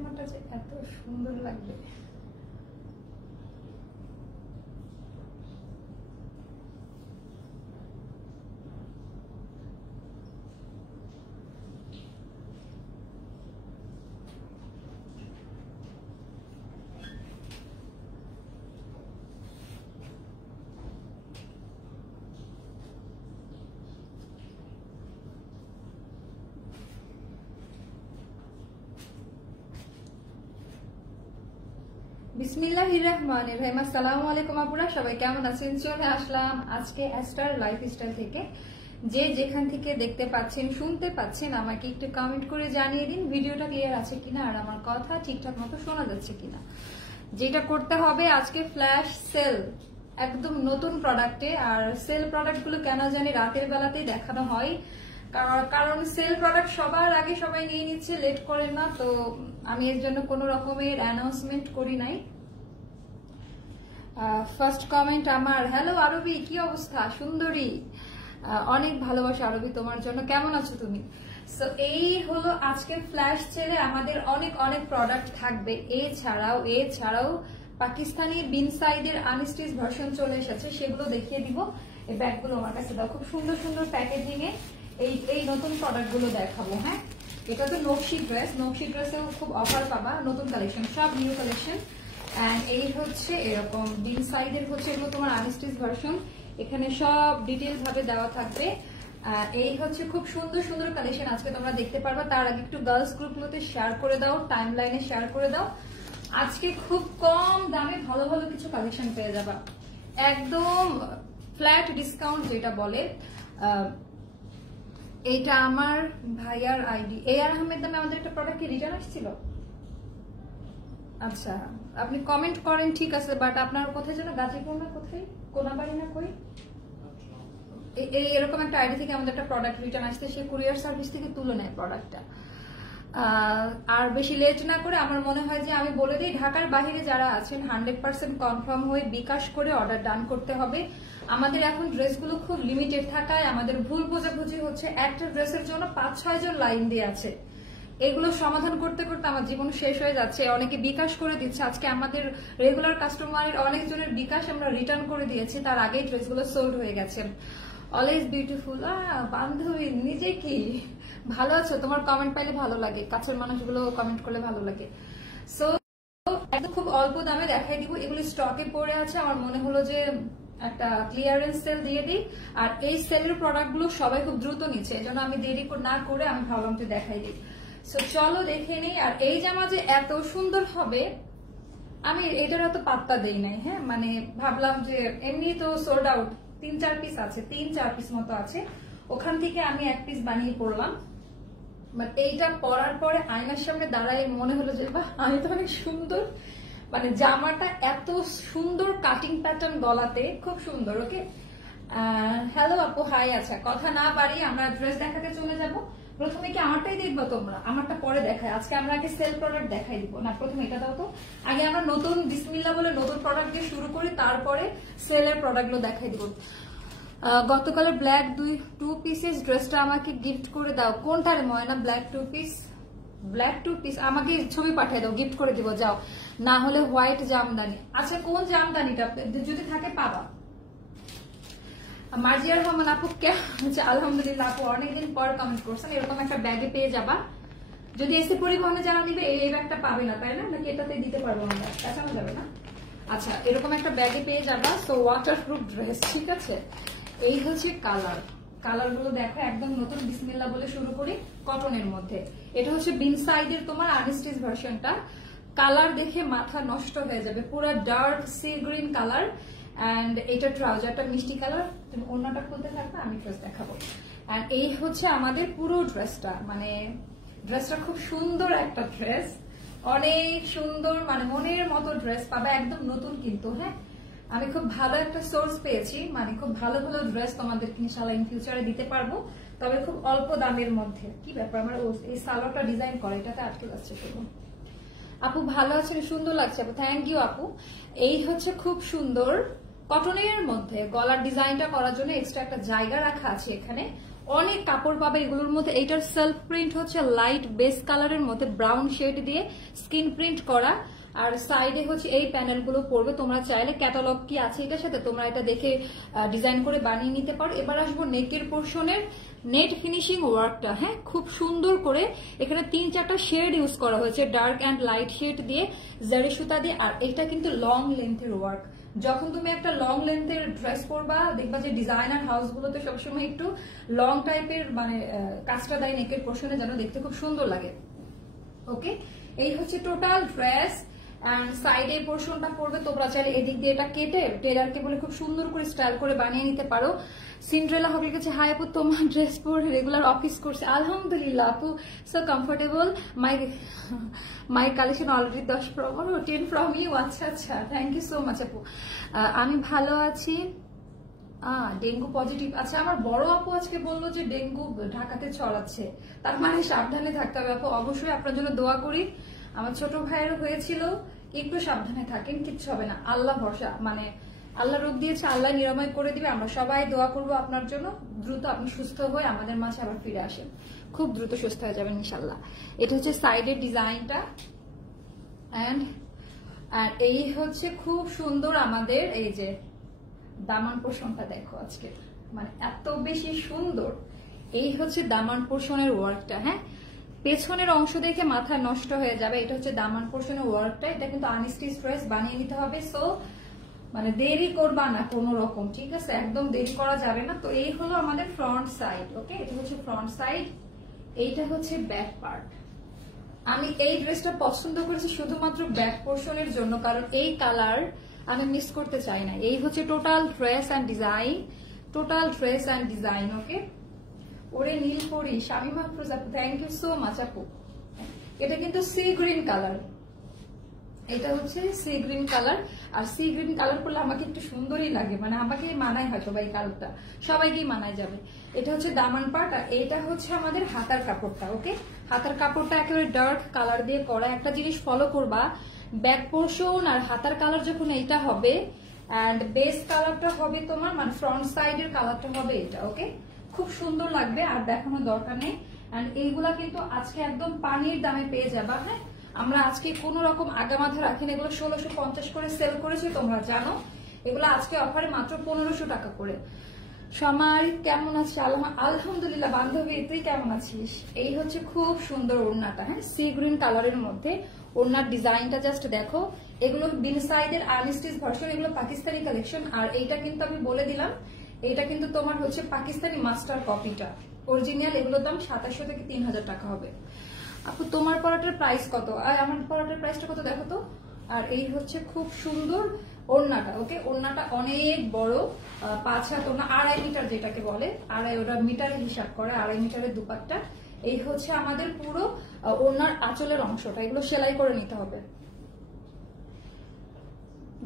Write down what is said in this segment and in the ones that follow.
জামাটা যে এত সুন্দর লাগবে। বিসমিল্লাহির রহমানির রহিম। আসসালামু আলাইকুম আপুরা, সবাই কেমন আছেন? চলে আসলাম আজকে অ্যাস্টার লাইফস্টাইল থেকে। যে যেখান থেকে দেখতে পাচ্ছেন শুনতে পাচ্ছেন আমাকে একটু কমেন্ট করে জানিয়ে দিন ভিডিওটা ক্লিয়ার আছে কিনা আর আমার কথা ঠিকঠাক মতো শোনা যাচ্ছে কিনা। যেটা করতে হবে, আজকে ফ্ল্যাশ সেল একদম নতুন প্রোডাক্টে। আর সেল প্রোডাক্টগুলো কেন জানি রাতের বেলাতেই দেখানো হয়, কারণ সেল প্রোডাক্ট সবার আগে সবাই নিয়ে নিচ্ছে, লেট করে না। তো আমি এর জন্য কোনো রকমের অ্যানাউন্সমেন্ট করি নাই। ফার্স্ট কমেন্ট আমার, হ্যালো আরবি, কি অবস্থা সুন্দরী? অনেক ভালোবাসা আরবি তোমার জন্য। কেমন আছো তুমি? সো এই হলো আজকে ফ্ল্যাশ সেলে আমাদের অনেক অনেক প্রোডাক্ট থাকবে। এছাড়াও পাকিস্তানি বিন সাইডের আনস্টিচ ভার্সন চলে এসেছে, সেগুলো দেখিয়ে দিব। এই ব্যাগগুলো আমার কাছে দাও, খুব সুন্দর সুন্দর প্যাকেজিং এ এই নতুন প্রোডাক্টগুলো দেখাবো। হ্যাঁ, এটা তো নকশি ড্রেসেও খুব অফার পাবা, নতুন কালেকশন, সব নিউ কালেকশন। এন্ড এই হচ্ছে এরকম বিন সাইডের হচ্ছে এগুলো তোমার আনস্টিচ ভার্সন, এখানে সব ডিটেইল ভাবে দেওয়া থাকবে। এই হচ্ছে খুব সুন্দর সুন্দর কালেকশন আজকে তোমরা দেখতে পারবা। তার আগে একটু গার্লস গ্রুপগুলোতে শেয়ার করে দাও, টাইম লাইনে শেয়ার করে দাও। আজকে খুব কম দামে ভালো ভালো কিছু কালেকশন পেয়ে যাবা, একদম ফ্ল্যাট ডিসকাউন্ট যেটা বলে। এইটা আমার ভাইয়ার আইডি এআর আহমেদ নামে আমাদের একটা প্রোডাক্ট কি রিটার্ন আসছিল। আচ্ছা, আপনি কমেন্ট করেন ঠিক আছে, বাট আপনার কোথায় যেন গাজীপুর না কোথায়, কোনাবাড়ি না কই, এরকম একটা আইডি থেকে আমাদের একটা প্রোডাক্ট রিটার্ন আসছে, সে কুরিয়ার সার্ভিস থেকে তুলে নেয় প্রোডাক্টটা। আর বেশি লেট না করে আমার মনে হয় যে আমি বলে দিই, ঢাকার বাইরে যারা আছেন 100% কনফার্ম হয়ে বিকাশ করে অর্ডার ডান করতে হবে। আমাদের এখন ড্রেসগুলো খুব লিমিটেড থাকায় আমাদের ভুল বোঝাবুঝি হচ্ছে, একটা ড্রেসের জন্য 5-6 জন লাইন দিয়ে আছে। এগুলো সমাধান করতে করতে আমার জীবন শেষ হয়ে যাচ্ছে। অনেকে বিকাশ করে দিচ্ছে, আজকে আমাদের রেগুলার কাস্টমারের অনেকজনের বিকাশ আমরা রিটার্ন করে দিয়েছি, তার আগেই ড্রেসগুলো সোল্ড হয়ে গেছে। Always beautiful. বান্ধবী নিজে কি ভালো আছো? তোমার কমেন্ট পাইলে ভালো লাগে, কাছের মানুষগুলো কমেন্ট করলে ভালো লাগে। সো একদম খুব অল্প দামে দেখাই দিব, এগুলো স্টকে পড়ে আছে। আমার মনে হলো যে একটা ক্লিয়ারেন্স সেল দিয়ে দিই, আর এই সেলের প্রোডাক্টগুলো সবাই খুব দ্রুত নিচ্ছে, এই জন্য আমি দেরি না করে আমি ভাবলাম যে দেখাই দিই। সো চলো দেখে নিই। আর এই জামা যে এত সুন্দর হবে আমি এটার এত পাত্তা দেই নাই। হ্যাঁ, মানে ভাবলাম যে এমনি তো সোল্ড আউট, 3-4 পিস আছে, 3-4 পিস মতো আছে, ওখান থেকে আমি এক পিস বানিয়ে পড়লাম। বাট এইটা পরার পরে আয়নার সামনে দাঁড়ায় মনে হলো যে বাহ, আমি তো অনেক সুন্দর। মানে জামাটা এত সুন্দর, কাটিং প্যাটার্ন গলাতে খুব সুন্দর। ওকে, হ্যালো আপু, হাই। আচ্ছা, কথা না বাড়িয়ে আমরা ড্রেস দেখাতে চলে যাব। প্রথমে কি আমারটাই দেখবো তোমরা? আমারটা পরে দেখাই, আজকে আমরা আগে সেল প্রোডাক্ট দেখাই দিব না। প্রথমে এটা দাও তো, আগে আমরা নতুন বিসমিল্লাহ বলে নতুন প্রোডাক্ট দিয়ে শুরু করি, তারপরে সেলের প্রোডাক্টগুলো দেখাই দিব। গতকালের ব্ল্যাক 2 পিসেস ড্রেসটা আমাকে গিফট করে দাও। কোনটা রে ময়না? ব্ল্যাক 2 পিস, ব্ল্যাক 2 পিস আমাকে ছবি পাঠিয়ে দাও, গিফট করে দিব যাও। না হলে হোয়াইট জামদানি। আচ্ছা, কোন জামদানিটা যদি থাকে পাবা। মার্জিয়া রহমান আপু কেমন? আলহামদুলিল্লাহ আপু, অনেকদিন পর কমেন্ট করছেন। এরকম একটা ব্যাগে পেয়ে যাবা, যদি এসে পরিবহনে যারা নিবে এই ব্যাগটা পাবে না, তাই না? নাকি এটাতে দিতে পারবো আমরা, কাছানো যাবে না? আচ্ছা, এরকম একটা ব্যাগে পেয়ে যাবা। সো ওয়াটারপ্রুফ ড্রেস, ঠিক আছে। এই হচ্ছে কালার গুলো দেখো, একদম নতুন বিসমিল্লাহ বলে শুরু করি, কটনের মধ্যে। এটা হচ্ছে বিন সাইডের তোমার আনস্টিচ ভার্সনটা। কালার দেখে মাথা নষ্ট হয়ে যাবে, পুরো dark sea green colour. And এটা ট্রাউজারটা মিষ্টি কালার। তুমি অন্যটা খুলতে থাকবে, আমি ড্রেস দেখাবো। এন্ড এই হচ্ছে আমাদের পুরো ড্রেসটা, মানে ড্রেসটা খুব সুন্দর একটা ড্রেস, অনেক সুন্দর, মানে মনের মতো ড্রেস পাবে, একদম নতুন কিন্তু। হ্যাঁ, আমি খুব ভালো একটা সোর্স পেয়েছি, মানে খুব ভালো ভালো ড্রেস তোমাদেরকে ইনশাআল্লাহ ইন ফিউচারে দিতে পারবো, তবে খুব অল্প দামের মধ্যে। কি ব্যাপার, আমার এই সালোয়ারটা ডিজাইন করে এটাতে আটকে যাচ্ছে শুধু। আপু ভালো আছেন, সুন্দর লাগছে আপু, থ্যাংক ইউ আপু। এই হচ্ছে খুব সুন্দর কটনের মধ্যে, গলার ডিজাইনটা করার জন্য এক্সট্রা একটা জায়গা রাখা আছে এখানে। অনেক কাপড় পাবে এগুলোর মধ্যে। এইটার সেলফ প্রিন্ট হচ্ছে লাইট বেস কালারের মধ্যে ব্রাউন শেড দিয়ে স্কিন প্রিন্ট করা, আর সাইডে হচ্ছে এই প্যানেলগুলো পড়বে। তোমরা চাইলে ক্যাটালগ কি আছে এটার সাথে তোমরা এটা দেখে ডিজাইন করে বানিয়ে নিতে পারো। এবার আসবো নেকের পোর্শনের নেট ফিনিশিং ওয়ার্কটা। হ্যাঁ, খুব সুন্দর করে এখানে 3-4টা শেড ইউজ করা হয়েছে, ডার্ক অ্যান্ড লাইট শেড দিয়ে, জারি সুতা দিয়ে। আর এটা কিন্তু লং লেন্থের ওয়ার্ক। যখন তুমি একটা লং লেন্থের ড্রেস পরবা দেখবা যে ডিজাইনার হাউসগুলোতে সবসময় একটু লং টাইপের মানে কাজটা দেয় নেকের পোর্শনে, যেন দেখতে খুব সুন্দর লাগে। ওকে, এই হচ্ছে টোটাল ড্রেস। এন্ড সাইডের পোর্শনটা পড়বে, তোমরা চাইলে এদিক দিয়ে এটা কেটে টেলারকে বলে খুব সুন্দর করে স্টাইল করে বানিয়ে নিতে পারো। সিন্ড্রেলা হকের কাছে, হাই আপু তোমার ড্রেস পরে রেগুলার অফিস করছে। আলহামদুলিল্লাহ আপু, so comfortable. My collection already 10 from you। আচ্ছা আচ্ছা, থ্যাংক ইউ সো মাচ আপু। আমি ভালো আছি। Dengue positive. আচ্ছা, আমার বড় আপু আজকে বললো যে ডেঙ্গু ঢাকাতে ছড়াচ্ছে, তার মানে সাবধানে থাকতে হবে আপু। অবশ্যই আপনার জন্য দোয়া করি। আমার ছোট ভাইয়েরও হয়েছিল, একটু সাবধানে থাকেন, কিচ্ছু হবে না, আল্লাহ ভরসা। মানে আল্লাহ রোগ দিয়েছে, আল্লাহ নিরাময় করে দিবে। আমরা সবাই দোয়া করবো আপনার জন্য, দ্রুত আপনি সুস্থ হয়ে আমাদের মাঝে আবার ফিরে আসেন, খুব দ্রুত সুস্থ হয়ে যাবেন ইনশাল্লাহ। এটা হচ্ছে সাইডের ডিজাইনটা, এন্ড এই হচ্ছে খুব সুন্দর আমাদের এই যে দামান পোর্শনটা দেখো আজকে, মানে এত বেশি সুন্দর। এই হচ্ছে দামান পোর্শনের ওয়ার্কটা। হ্যাঁ, পেছনের অংশ দেখে মাথা নষ্ট হয়ে যাবে। এটা হচ্ছে দামান পোর্শনের ওয়ার্কটা। এটা কিন্তু আনস্টিচ ড্রেস বানিয়ে নিতে হবে, সো মানে দেরি করবা না কোনো রকম, ঠিক আছে? একদম দেরি করা যাবে না। তো এই হলো আমাদের ফ্রন্ট সাইড। ওকে, এটা হচ্ছে ফ্রন্ট সাইড, এইটা হচ্ছে ব্যাক পার্ট। আমি এই ড্রেসটা পছন্দ করেছি শুধুমাত্র ব্যাক পোর্শনের জন্য, কারণ এই কালার আমি মিস করতে চাই না। এই হচ্ছে total dress and design, total dress and design. Okay, ওরে নীলপরি শামিমা আফরোজ আপু, থ্যাংক ইউ সো মাচ আপু। এটা কিন্তু সি গ্রিন কালার, এটা হচ্ছে সি গ্রিন কালার। আর সি গ্রিন কালার করলে আমাকে একটু সুন্দরই লাগে, মানে আমাকে মানায় হয়তো বা এই কালারটা সবাইকেই মানায় যাবে। এটা হচ্ছে দামান পার্ট, আর এটা হচ্ছে আমাদের হাতার কাপড়টা। ওকে, হাতার কাপড়টা একেবারে ডার্ক কালার দিয়ে করা। একটা জিনিস ফলো করবা, ব্যাক পোর্শন আর হাতার কালার যখন এইটা হবে, অ্যান্ড বেস কালারটা হবে তোমার মানে ফ্রন্ট সাইডের কালারটা হবে এটা। ওকে, খুব সুন্দর লাগবে, আর দেখানোর দরকার নেই। অ্যান্ড এইগুলা কিন্তু আজকে একদম পানির দামে পেয়ে যাবা। হ্যাঁ, আমরা আজকে কোন রকম আগামাথা রাখি না, এগুলো 1650 করে সেল করেছি, তোমরা জানো। এগুলো আজকে অফারে মাত্র 1500 টাকা করে। সমাই কেমন আছে? আলহামদুলিল্লাহ বান্ধবী, তুই কেমন আছিস? এই হচ্ছে খুব সুন্দর ওড়নাটা। হ্যাঁ, সি গ্রিন কালারের মধ্যে ওড়নার ডিজাইনটা জাস্ট দেখো। এগুলো বিন সাইডের আনস্টিচ ভার্সন, এগুলো পাকিস্তানি কালেকশন। আর এইটা কিন্তু আমি বলে দিলাম, এটা কিন্তু তোমার হচ্ছে পাকিস্তানি মাস্টার কপিটা, অরিজিনাল। এগুলোর দাম 2700 থেকে 3000 টাকা হবে। আপু তোমার পরাটার প্রাইস কত? আর আমার পরাটার প্রাইসটা কত দেখো তো। আর এই হচ্ছে খুব সুন্দর ওড়নাটা। ওকে, ওড়নাটা অনেক বড়, 5 হাত ওড়না, 2.5 মিটার যেটাকে বলে, ওটা মিটারে হিসাব করে, 2.5 মিটারের দুপাট্টা। এই হচ্ছে আমাদের পুরো ওড়নার আঁচলের অংশটা, এগুলো সেলাই করে নিতে হবে।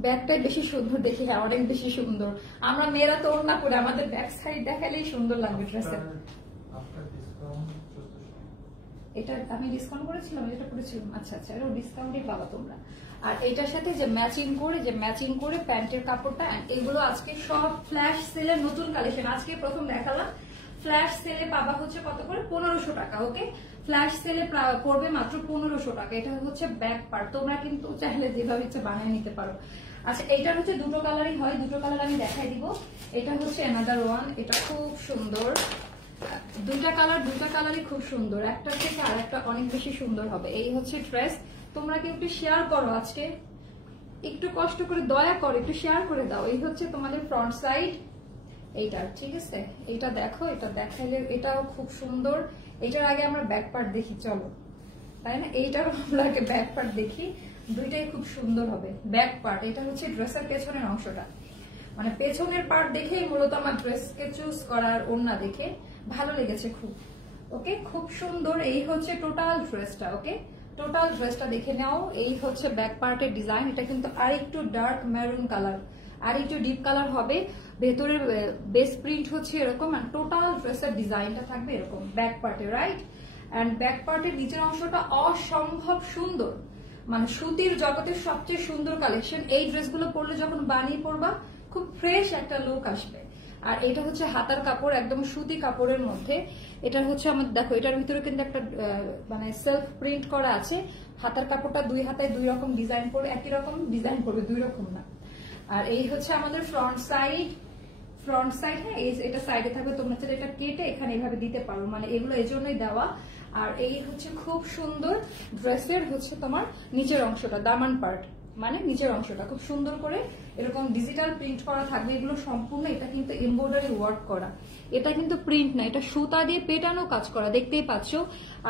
ব্যাকটাই বেশি সুন্দর দেখি। হ্যাঁ, অনেক বেশি সুন্দর। আমরা মেয়েরা তো ওড়না পরে, আমাদের ব্যাক সাইড দেখালেই সুন্দর লাগবে ড্রেসের। এটা আমি ডিসকাউন্ট করেছিলাম, এটা করেছিলাম। আচ্ছা আচ্ছা, এটা ডিসকাউন্টে পাবা তোমরা। আর এটার সাথে যে ম্যাচিং করে প্যান্টের কাপড়টা, এগুলো আজকে সব ফ্ল্যাশ সেলের নতুন কালেকশন। আজকে প্রথম দেখালাম, ফ্ল্যাশ সেলে পাবা হচ্ছে কত করে? 1500 টাকা। ওকে, ফ্ল্যাশ সেলে পড়বে মাত্র 1500 টাকা। এটা হচ্ছে ব্যাক পার্ট, তোমরা কিন্তু চাইলে যেভাবে ইচ্ছে বানিয়ে নিতে পারো। আচ্ছা, এইটার হচ্ছে দুটো কালারই হয়, দুটো কালার আমি দেখাই দিব। এটা হচ্ছে অ্যানাদার ওয়ান, এটা খুব সুন্দর। দুইটা কালারই খুব সুন্দর, একটা থেকে আর একটা অনেক বেশি সুন্দর হবে। এই হচ্ছে ড্রেস। তোমরা কি একটু শেয়ার করো আজকে, একটু কষ্ট করে দয়া করো, একটু শেয়ার করে দাও। এই হচ্ছে তোমাদের ফ্রন্ট সাইড এইটা, ঠিক আছে? এটা দেখো, এটা দেখাইলে এটাও খুব সুন্দর। এটার আগে আমরা ব্যাক পার্ট দেখি, চলো, তাই না? এইটার আমরা আগে ব্যাক পার্ট দেখি, দুইটাই খুব সুন্দর হবে। ব্যাক পার্ট, এটা হচ্ছে ড্রেসের পেছনের অংশটা, মানে পেছনের পার্ট দেখেই মূলত আমার ড্রেসকে চুজ করার, ওড়না দেখে ভালো লেগেছে খুব। ওকে, খুব সুন্দর। এই হচ্ছে টোটাল ড্রেসটা। ওকে, টোটাল ড্রেসটা দেখে নাও। এই হচ্ছে ব্যাক পার্টের ডিজাইন। এটা কিন্তু আর একটু ডার্ক মেরুন কালার, আর একটু ডিপ কালার হবে। ভেতরের বেস প্রিন্ট হচ্ছে এরকম, আর টোটাল ড্রেসের ডিজাইনটা থাকবে এরকম ব্যাক পার্টে, রাইট? এন্ড ব্যাক পার্টের নিচের অংশটা অসম্ভব সুন্দর, মানে সুতির জগতের সবচেয়ে সুন্দর কালেকশন। এই ড্রেসগুলো পরলে যখন বানিয়ে পরবা, খুব ফ্রেশ একটা লুক আসবে। আর এটা হচ্ছে হাতার কাপড়, একদম সুতি কাপড়ের মধ্যে। এটা হচ্ছে আমাদের দেখো, এটার ভিতরে কিন্তু একটা মানে সেলফ প্রিন্ট করা আছে। হাতার কাপড়টা দুই হাতায় দুই রকম ডিজাইন পড়বে, একই রকম ডিজাইন পড়বে, দুই রকম না। আর এই হচ্ছে আমাদের ফ্রন্ট সাইড। হ্যাঁ, এটা সাইডে থাকবে, তোমরা চাইলে এটা কেটে এখানে এইভাবে দিতে পারো, মানে এগুলো এই জন্যই দেওয়া। আর এই হচ্ছে খুব সুন্দর ড্রেসের হচ্ছে তোমার নিচের অংশটা, দামান পার্ট, মানে নিচের অংশটা খুব সুন্দর করে এরকম ডিজিটাল প্রিন্ট করা থাকবে। এগুলো সম্পূর্ণ এটা কিন্তু এমব্রয়ডারি ওয়ার্ক করা, এটা কিন্তু প্রিন্ট না, এটা সুতা দিয়ে পেটানো কাজ করা, দেখতেই পাচ্ছ।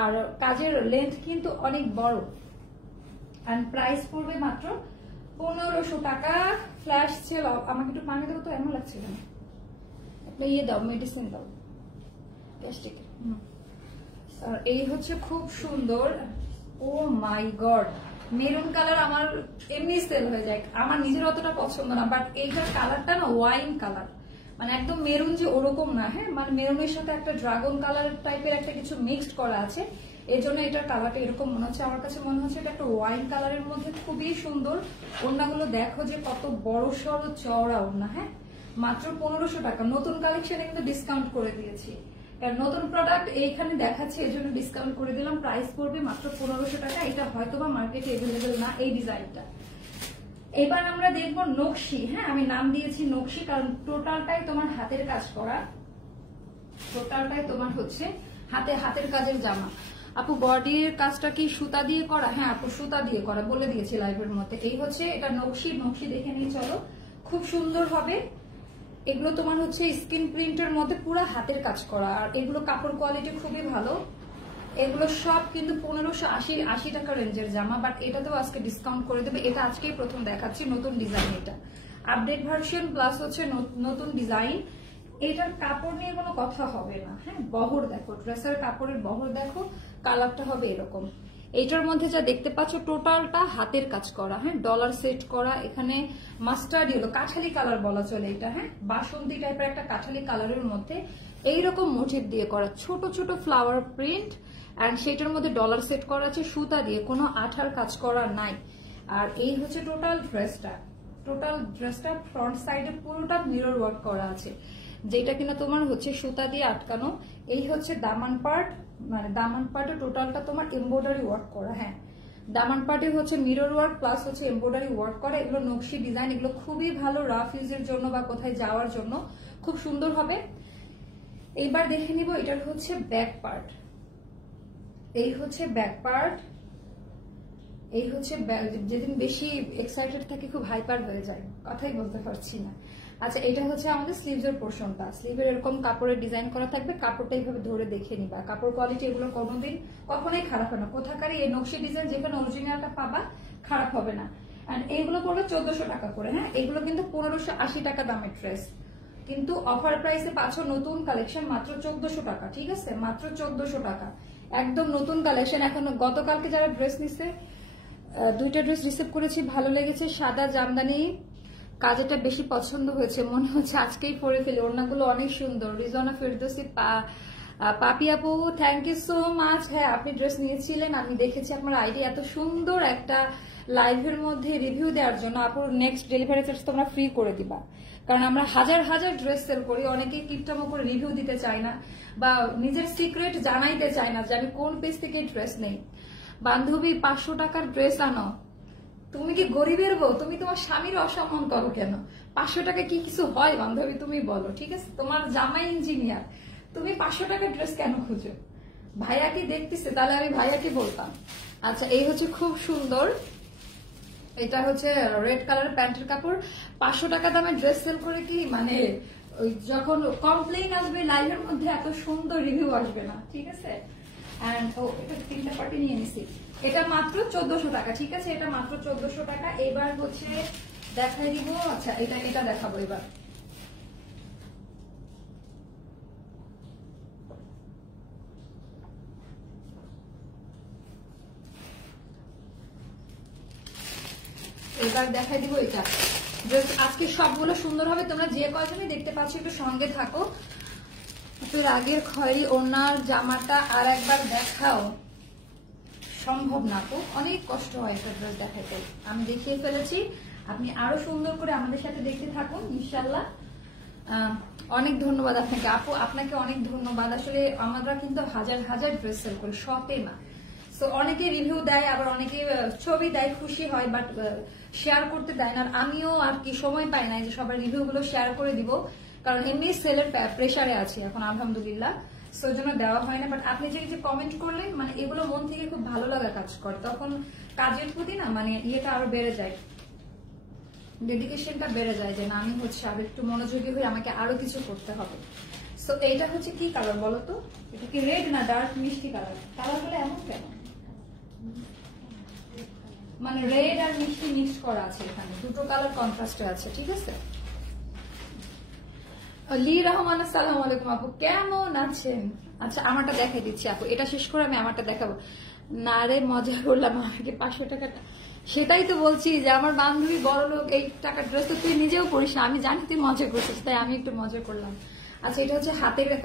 আর কাজের লেন্থ কিন্তু অনেক বড়। আর প্রাইস পড়বে মাত্র 1500 টাকা। Flash sell. আমাকে একটু পানি দেবো তো, এমন লাগছে কেন? আপনি ইয়ে দাও, মেডিসিন দাও, গ্যাস্ট্রিক। আর এই হচ্ছে খুব সুন্দর, ও মাই গড, মেরুন কালার আমার এমনি সেল হয়ে যায়, আমার নিজের অতটা পছন্দ না, বাট এইটার কালারটা না ওয়াইন কালার, মানে একদম মেরুন যে ওরকম না, হ্যাঁ, মানে মেরুনের সাথে একটা ড্রাগন কালার টাইপের একটা কিছু মিক্সড করা আছে, এই জন্য এটার কালারটা এরকম মনে হচ্ছে। আমার কাছে মনে হচ্ছে এটা একটা ওয়াইন কালারের মধ্যে খুবই সুন্দর। ওড়নাগুলো দেখো যে কত বড় সড়ো চওড়া ওড়না, হ্যাঁ, মাত্র 1500 টাকা। নতুন কালেকশনে কিন্তু ডিসকাউন্ট করে দিয়েছি, কারণ নতুন প্রোডাক্ট এইখানে দেখাচ্ছি, এই জন্য ডিসকাউন্ট করে দিলাম। প্রাইস পড়বে মাত্র 1500 টাকা। এটা হয়তোবা মার্কেটে এভেলেবেল না এই ডিজাইনটা। এবার আমরা দেখবো নকশি। হ্যাঁ, আমি নাম দিয়েছি নকশি, কারণ টোটালটাই তোমার হাতের কাজ করা, টোটালটাই তোমার হচ্ছে হাতের কাজের জামা। আপু বডির কাজটা কি সুতা দিয়ে করা? হ্যাঁ আপু, সুতা দিয়ে করা, বলে দিয়েছি লাইভের মধ্যে। এই হচ্ছে এটা নকশি দেখে নিয়ে চলো, খুব সুন্দর হবে। এগুলো তোমার হচ্ছে স্ক্রিন প্রিন্টের মধ্যে পুরো হাতের কাজ করা, আর এগুলো কাপড় কোয়ালিটি খুবই ভালো। এগুলো সব কিন্তু 1580 টাকা রেঞ্জের জামা, বাট এটাতেও আজকে ডিসকাউন্ট করে দেবে। এটা আজকেই প্রথম দেখাচ্ছি, নতুন ডিজাইন, এটা আপডেট ভার্সন প্লাস হচ্ছে নতুন ডিজাইন। এটার কাপড় নিয়ে কোনো কথা হবে না। হ্যাঁ, বহর দেখো, ড্রেসের কাপড়ের বহর দেখো, কালারটা হবে এরকম। এইটার মধ্যে যা দেখতে পাচ্ছ টোটালটা হাতের কাজ করা, হ্যাঁ, ডলার সেট করা। এখানে মাস্টার্ড ইয়েলো, কাঠালি কালার বলা চলে এটা, হ্যাঁ, বাসন্তী টাইপের একটা কাঠালি কালারের মধ্যে এইরকম মোটিভ দিয়ে করা, ছোট ছোট ফ্লাওয়ার প্রিন্ট, এন্ড সেটার মধ্যে ডলার সেট করা আছে সুতা দিয়ে, কোনো আঠার কাজ করা নাই। আর এই হচ্ছে টোটাল ড্রেসটা ফ্রন্ট সাইডে পুরোটা মিরর ওয়ার্ক করা আছে, যেটা কিনা তোমার হচ্ছে সুতা দিয়ে আটকানো। এই হচ্ছে দামান পার্ট, মানে দামান পার্টে টোটালটা তোমার এমব্রয়ডারি ওয়ার্ক করা। হ্যাঁ, দামান পার্টে হচ্ছে মিরর ওয়ার্ক প্লাস হচ্ছে এমব্রয়ডারি ওয়ার্ক করা। এগুলো নকশি ডিজাইন, এগুলো খুবই ভালো রাফ ইউজের জন্য বা কোথায় যাওয়ার জন্য খুব সুন্দর হবে। এইবার দেখে নিব এটার হচ্ছে ব্যাক পার্ট। এই হচ্ছে ব্যাক পার্ট, এই হচ্ছে যেদিন বেশি এক্সাইটেড থাকে খুব হাইপার হয়ে যায়, কথাই বলতে পারছি না। আচ্ছা, এটা হচ্ছে আমাদের স্লিভস এর পোর্শনটা। স্লিভের এরকম কাপড়ের ডিজাইন করা থাকবে, কাপড়টা এইভাবে ধরে দেখে নিবা। কাপড় কোয়ালিটি এগুলো কখনোই খারাপ হয় না। কোথাকারই এই নকশি ডিজাইন যেখানে অরিজিনালটা পাবা খারাপ হবে না। এন্ড এইগুলো পড়বে 1400 টাকা করে। হ্যাঁ, এগুলো কিন্তু 1580 টাকা দামের ড্রেস, কিন্তু অফার প্রাইসে পাচ্ছ নতুন কালেকশন মাত্র 1400 টাকা। ঠিক আছে, মাত্র 1400 টাকা, একদম নতুন কালেকশন। এখন গতকালকে যারা ড্রেস নিছে, দুইটা ড্রেস রিসিভ করেছি, ভালো লেগেছে। সাদা জামদানি কাজটা বেশি পছন্দ হয়েছে, মনে হচ্ছে আজকেই পরে ফেলে। ওড়নাগুলো অনেক সুন্দর। রিজওয়ানা ফেরদৌসি পাপি আপু, থ্যাংক ইউ সো মাচ। হ্যাঁ, আপনি ড্রেস নিয়েছিলেন, আমি দেখেছি আপনার আইডি, এত সুন্দর একটা লাইভের মধ্যে রিভিউ দেওয়ার জন্য। আপুর নেক্সট ডেলিভারি চার্জ তোমরা ফ্রি করে দিবা, কারণ আমরা হাজার হাজার ড্রেস সেল করি, অনেকেই কিপটামো করে রিভিউ দিতে চায় না বা নিজের সিক্রেট জানাইতে চায় না যে আমি কোন পেজ থেকে ড্রেস নেই। বান্ধবী 500 টাকার ড্রেস আনো, তুমি কি গরিবের বউ? তুমি তোমার স্বামীর অসম্মান করো কেন? 500 টাকা কি কিছু হয় বান্ধবী? তুমি বলো। ঠিক আছে, তোমার জামাই ইঞ্জিনিয়ার, তুমি 500 টাকার ড্রেস কেন খুঁজো? ভাইয়া কি দেখতেছে? তাহলে আমি ভাইয়া কি বলতাম। আচ্ছা, এই হচ্ছে খুব সুন্দর, এটা হচ্ছে রেড কালার প্যান্টের কাপড়। 500 টাকা দামের ড্রেস সেল করে কি মানে যখন কমপ্লেইন আসবে লাইভের মধ্যে এত সুন্দর রিভিউ আসবে না। ঠিক আছে, এটা 3টা পার্টি নিয়ে নিছি। এটা মাত্র 1400 টাকা। ঠিক আছে, এটা মাত্র 1400 টাকা। এবার হচ্ছে দেখাই দিব। আচ্ছা, এটা দেখাবো এবার। এবার দেখাই দিব এটা। আজকে সবগুলো সুন্দর হবে, তোমরা যে কয়জনই দেখতে পাচ্ছ একটু সঙ্গে থাকো। তোর আগের খয়েরি ওনার জামাটা আর একবার দেখাও। সম্ভব না তো, অনেক কষ্ট হয় একটা ড্রেস দেখাতে। আমি দেখিয়ে ফেলেছি, আপনি আরো সুন্দর করে আমাদের সাথে দেখতে থাকুন ইনশাল্লাহ। অনেক ধন্যবাদ আপনাকে আপু, আপনাকে অনেক ধন্যবাদ। আসলে আমরা কিন্তু হাজার হাজার ড্রেস সেল করি, শতে না। সো অনেকে রিভিউ দেয়, আবার অনেকে ছবি দেয়, খুশি হয়, বাট শেয়ার করতে দেয় না। আর আমিও আর কি সময় পাই না যে সবার রিভিউ গুলো শেয়ার করে দিব, কারণ এমনি সেলের প্রেসারে আছি এখন আলহামদুলিল্লাহ, সো জন্য দেওয়া হয় না। বাট আপনি যে কমেন্ট করলেন, মানে এগুলো মন থেকে খুব ভালো লাগা কাজ করে, তখন কাজের প্রতি না মানে ইয়েটা আরো বেড়ে যায়, ডেডিকেশনটা বেড়ে যায়, যে না আমি হচ্ছে আর একটু মনোযোগী হয়ে আমাকে আরো কিছু করতে হবে। সো এইটা হচ্ছে কি কালার বলো তো? এটা কি রেড না ডার্ক মিষ্টি কালার? কালার হলে এমন কেন? মানে রেড আর মিষ্টি মিক্স করা আছে এখানে, দুটো কালার কন্ট্রাস্টে আছে, ঠিক আছে। লি রহমান আসসালামু আলাইকুম আপু, কেমন আছেন? আচ্ছা আমারটা দেখাই দিচ্ছি আপু, এটা শেষ করে আমি আমারটা দেখাবো। না রে মজা করলাম, আমাকে 500 টাকাটা, সেটাই তো বলছি যে আমার বান্ধবী বড় লোক, এই টাকার ড্রেস তো তুই নিজেও পড়িস না, আমি জানি তুই মজা করছিস, তাই আমি একটু মজা করলাম। আচ্ছা এটা হচ্ছে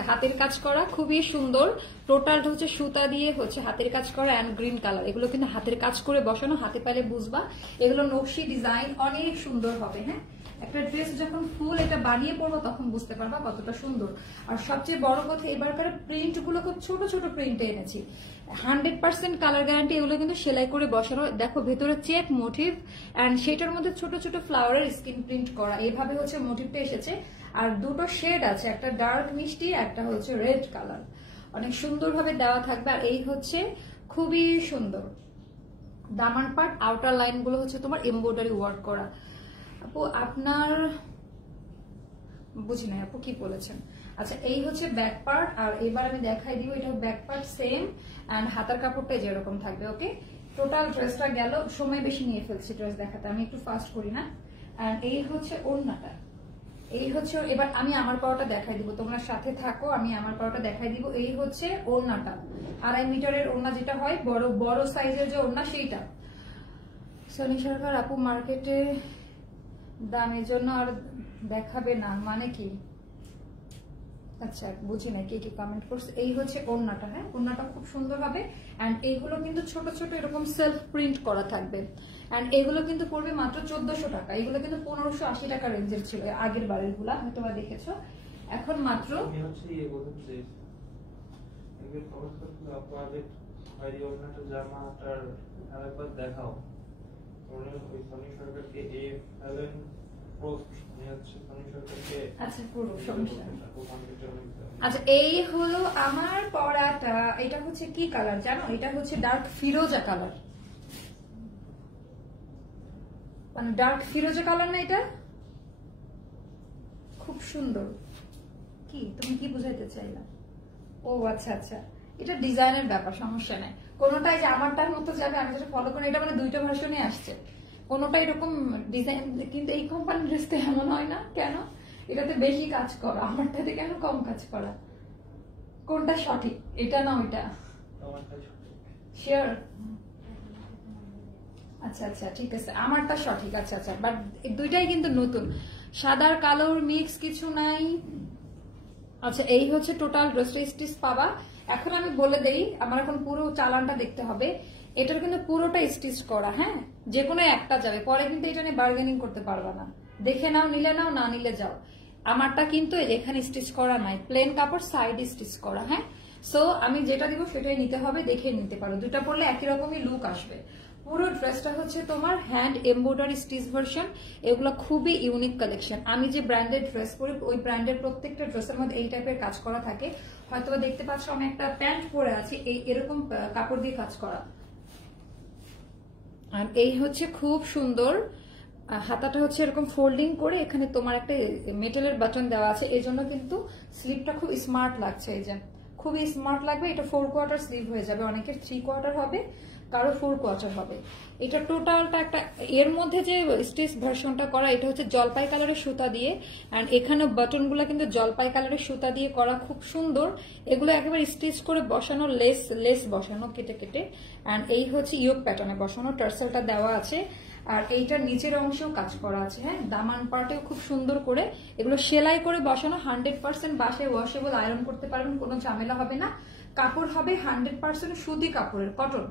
হাতের কাজ করা, খুবই সুন্দর। টোটালটা হচ্ছে সুতা দিয়ে হচ্ছে হাতের কাজ করা অ্যান্ড গ্রিন কালার। এগুলো কিন্তু হাতের কাজ করে বসানো, হাতে পারে বুঝবা, এগুলো নকশি ডিজাইন অনেক সুন্দর হবে। হ্যাঁ, একটা ড্রেস যখন ফুল এটা বানিয়ে পড়বো তখন বুঝতে পারবা কতটা সুন্দর। আর সবচেয়ে বড় কথা, এবারকার প্রিন্ট গুলো খুব ছোট ছোট প্রিন্টে এনেছি, 100% কালার গ্যারান্টি। এগুলো কিন্তু সেলাই করে বসানো, দেখো ভেতরে চেক মোটিভ অ্যান্ড সেটার মধ্যে ছোট ছোট ফ্লাওয়ারের স্কিন প্রিন্ট করা, এইভাবে হচ্ছে মোটিভটা এসেছে। আর দুটো শেড আছে, একটা ডার্ক মিষ্টি, একটা হচ্ছে রেড কালার, অনেক সুন্দরভাবে দেওয়া থাকবে। আর এই হচ্ছে খুবই সুন্দর দামান পার্ট, আউটার লাইন গুলো হচ্ছে তোমার এমব্রয়ডারি ওয়ার্ক করা। আপু আপনার বুঝি নাই আপু কি বলেছেন। আচ্ছা এই হচ্ছে ব্যাক পার্ট, আর এবার আমি দেখাই দিব, এটা ব্যাক পার্ট সেম অ্যান্ড হাতার কাপড়টা যেরকম থাকবে। ওকে, টোটাল ড্রেসটা গেল, সময় বেশি নিয়ে ফেলছি ড্রেস দেখাতে, আমি একটু ফাস্ট করি না। অ্যান্ড এই হচ্ছে ওড়নাটা, এই হচ্ছে, এবার আমি আমার পাওয়াটা দেখাই দিব, তোমরা সাথে থাকো, আমি আমার পাওয়াটা দেখাই দিব। এই হচ্ছে ওড়নাটা, 2.5 মিটারের ওড়না যেটা হয়, বড় বড় সাইজের যে ওড়না সেইটা। সনি সরকার আপু মার্কেটে দামের জন্য আর দেখাবে না মানে কি? আচ্ছা বুঝি না কে কি কমেন্ট করছে। এই হচ্ছে ওড়নাটা, হ্যাঁ ওড়নাটা খুব সুন্দর হবে। এন্ড এইগুলো কিন্তু ছোট ছোট এরকম সেলফ প্রিন্ট করা থাকবে। এন্ড এগুলো কিন্তু পড়বে মাত্র 1400 টাকা। এগুলো কিন্তু 1580 টাকা রেঞ্জের ছিল আগের বারের গুলা, তোমরা দেখেছো। এখন মাত্র দেখাও আচ্ছা পুরো সমস্যা। আচ্ছা এই হলো আমার পরাটা, এটা হচ্ছে কি কালার জানো? এটা হচ্ছে ডার্ক ফিরোজা কালার, মানে ডার্ক ফিরোজা কালার না, এটা খুব সুন্দর। কি তুমি কি বুঝাইতে চাইলা? ও আচ্ছা আচ্ছা, এটা ডিজাইনের ব্যাপার, সমস্যা নাই। কোনোটাই যে আমারটার মতো যাবে আমি যেটা ফলো করি, এটা মানে দুইটা ভার্সনে আসছে, কোনোটা এরকম ডিজাইন। কিন্তু এই কোম্পানির ড্রেসটা এমন হয় না কেন? এটাতে বেশি কাজ করা, আমারটাতে কেন কম কাজ করা? কোনটা সঠিক, এটা না ওইটা? শিওর? আচ্ছা আচ্ছা ঠিক আছে, আমারটা সঠিক। আচ্ছা আচ্ছা, বাট দুইটাই কিন্তু নতুন, সাদার কালোর মিক্স কিছু নাই। আচ্ছা এই হচ্ছে টোটাল ড্রেসটা স্টিচ পাবা। এখন আমি বলে দেই, আমার এখন পুরো চালানটা দেখতে হবে। এটার কিন্তু পুরোটা স্টিচ করা, হ্যাঁ যে কোনো একটা যাবে, পরে কিন্তু এটা নিয়ে বার্গেনিং করতে পারবা না। দেখে নাও, নিলে নাও, না নিলে যাও। আমারটা কিন্তু এখানে স্টিচ করা নাই, প্লেন কাপড় সাইড স্টিচ করা। হ্যাঁ সো আমি যেটা দিব সেটাই নিতে হবে, দেখে নিতে পারো। দুটা পরলে একই রকমই লুক আসবে। পুরো ড্রেসটা হচ্ছে তোমার হ্যান্ড এমব্রয়ডারি স্টিচ ভার্সন। এগুলো খুবই ইউনিক কালেকশন। আমি যে ব্র্যান্ডের ড্রেস পরি, ওই ব্র্যান্ডের প্রত্যেকটা ড্রেসের মধ্যে এই টাইপের কাজ করা থাকে। হয়তো দেখতে পাচ্ছ আমি একটা প্যান্ট পরে আছি, এরকম কাপড় দিয়ে কাজ করা। আর এই হচ্ছে খুব সুন্দর, হাতাটা হচ্ছে এরকম ফোল্ডিং করে, এখানে তোমার একটা মেটালের বাটন দেওয়া আছে, এই জন্য কিন্তু স্লিভটা খুব স্মার্ট লাগছে। এই যে খুবই স্মার্ট লাগবে। এটা 4 কোয়ার্টার স্লিভ হয়ে যাবে, অনেকের 3 কোয়ার্টার হবে, কারো 4 কোয়ার্টার হবে। এটা টোটালটা একটা, এর মধ্যে যে স্টিচ ভার্সনটা করা, এটা হচ্ছে জলপাই কালারের সুতা দিয়ে, এন্ড এখানে বাটনগুলো কিন্তু জলপাই কালারের সুতা দিয়ে করা, খুব সুন্দর। এগুলো একেবারে স্টিচ করে বসানো, লেস বসানো কেটে কেটে। এন্ড এই হচ্ছে ইয়োক প্যাটার্নে বসানো, টার্সেলটা দেওয়া আছে। আর এইটার নিচের অংশেও কাজ করা আছে। হ্যাঁ দামান পার্টেও খুব সুন্দর করে এগুলো সেলাই করে বসানো। 100% বাসায় ওয়াশেবল, আয়রন করতে পারবেন, কোনো ঝামেলা হবে না। কাপড় হবে 100% সুতি কাপড়ের, কটন,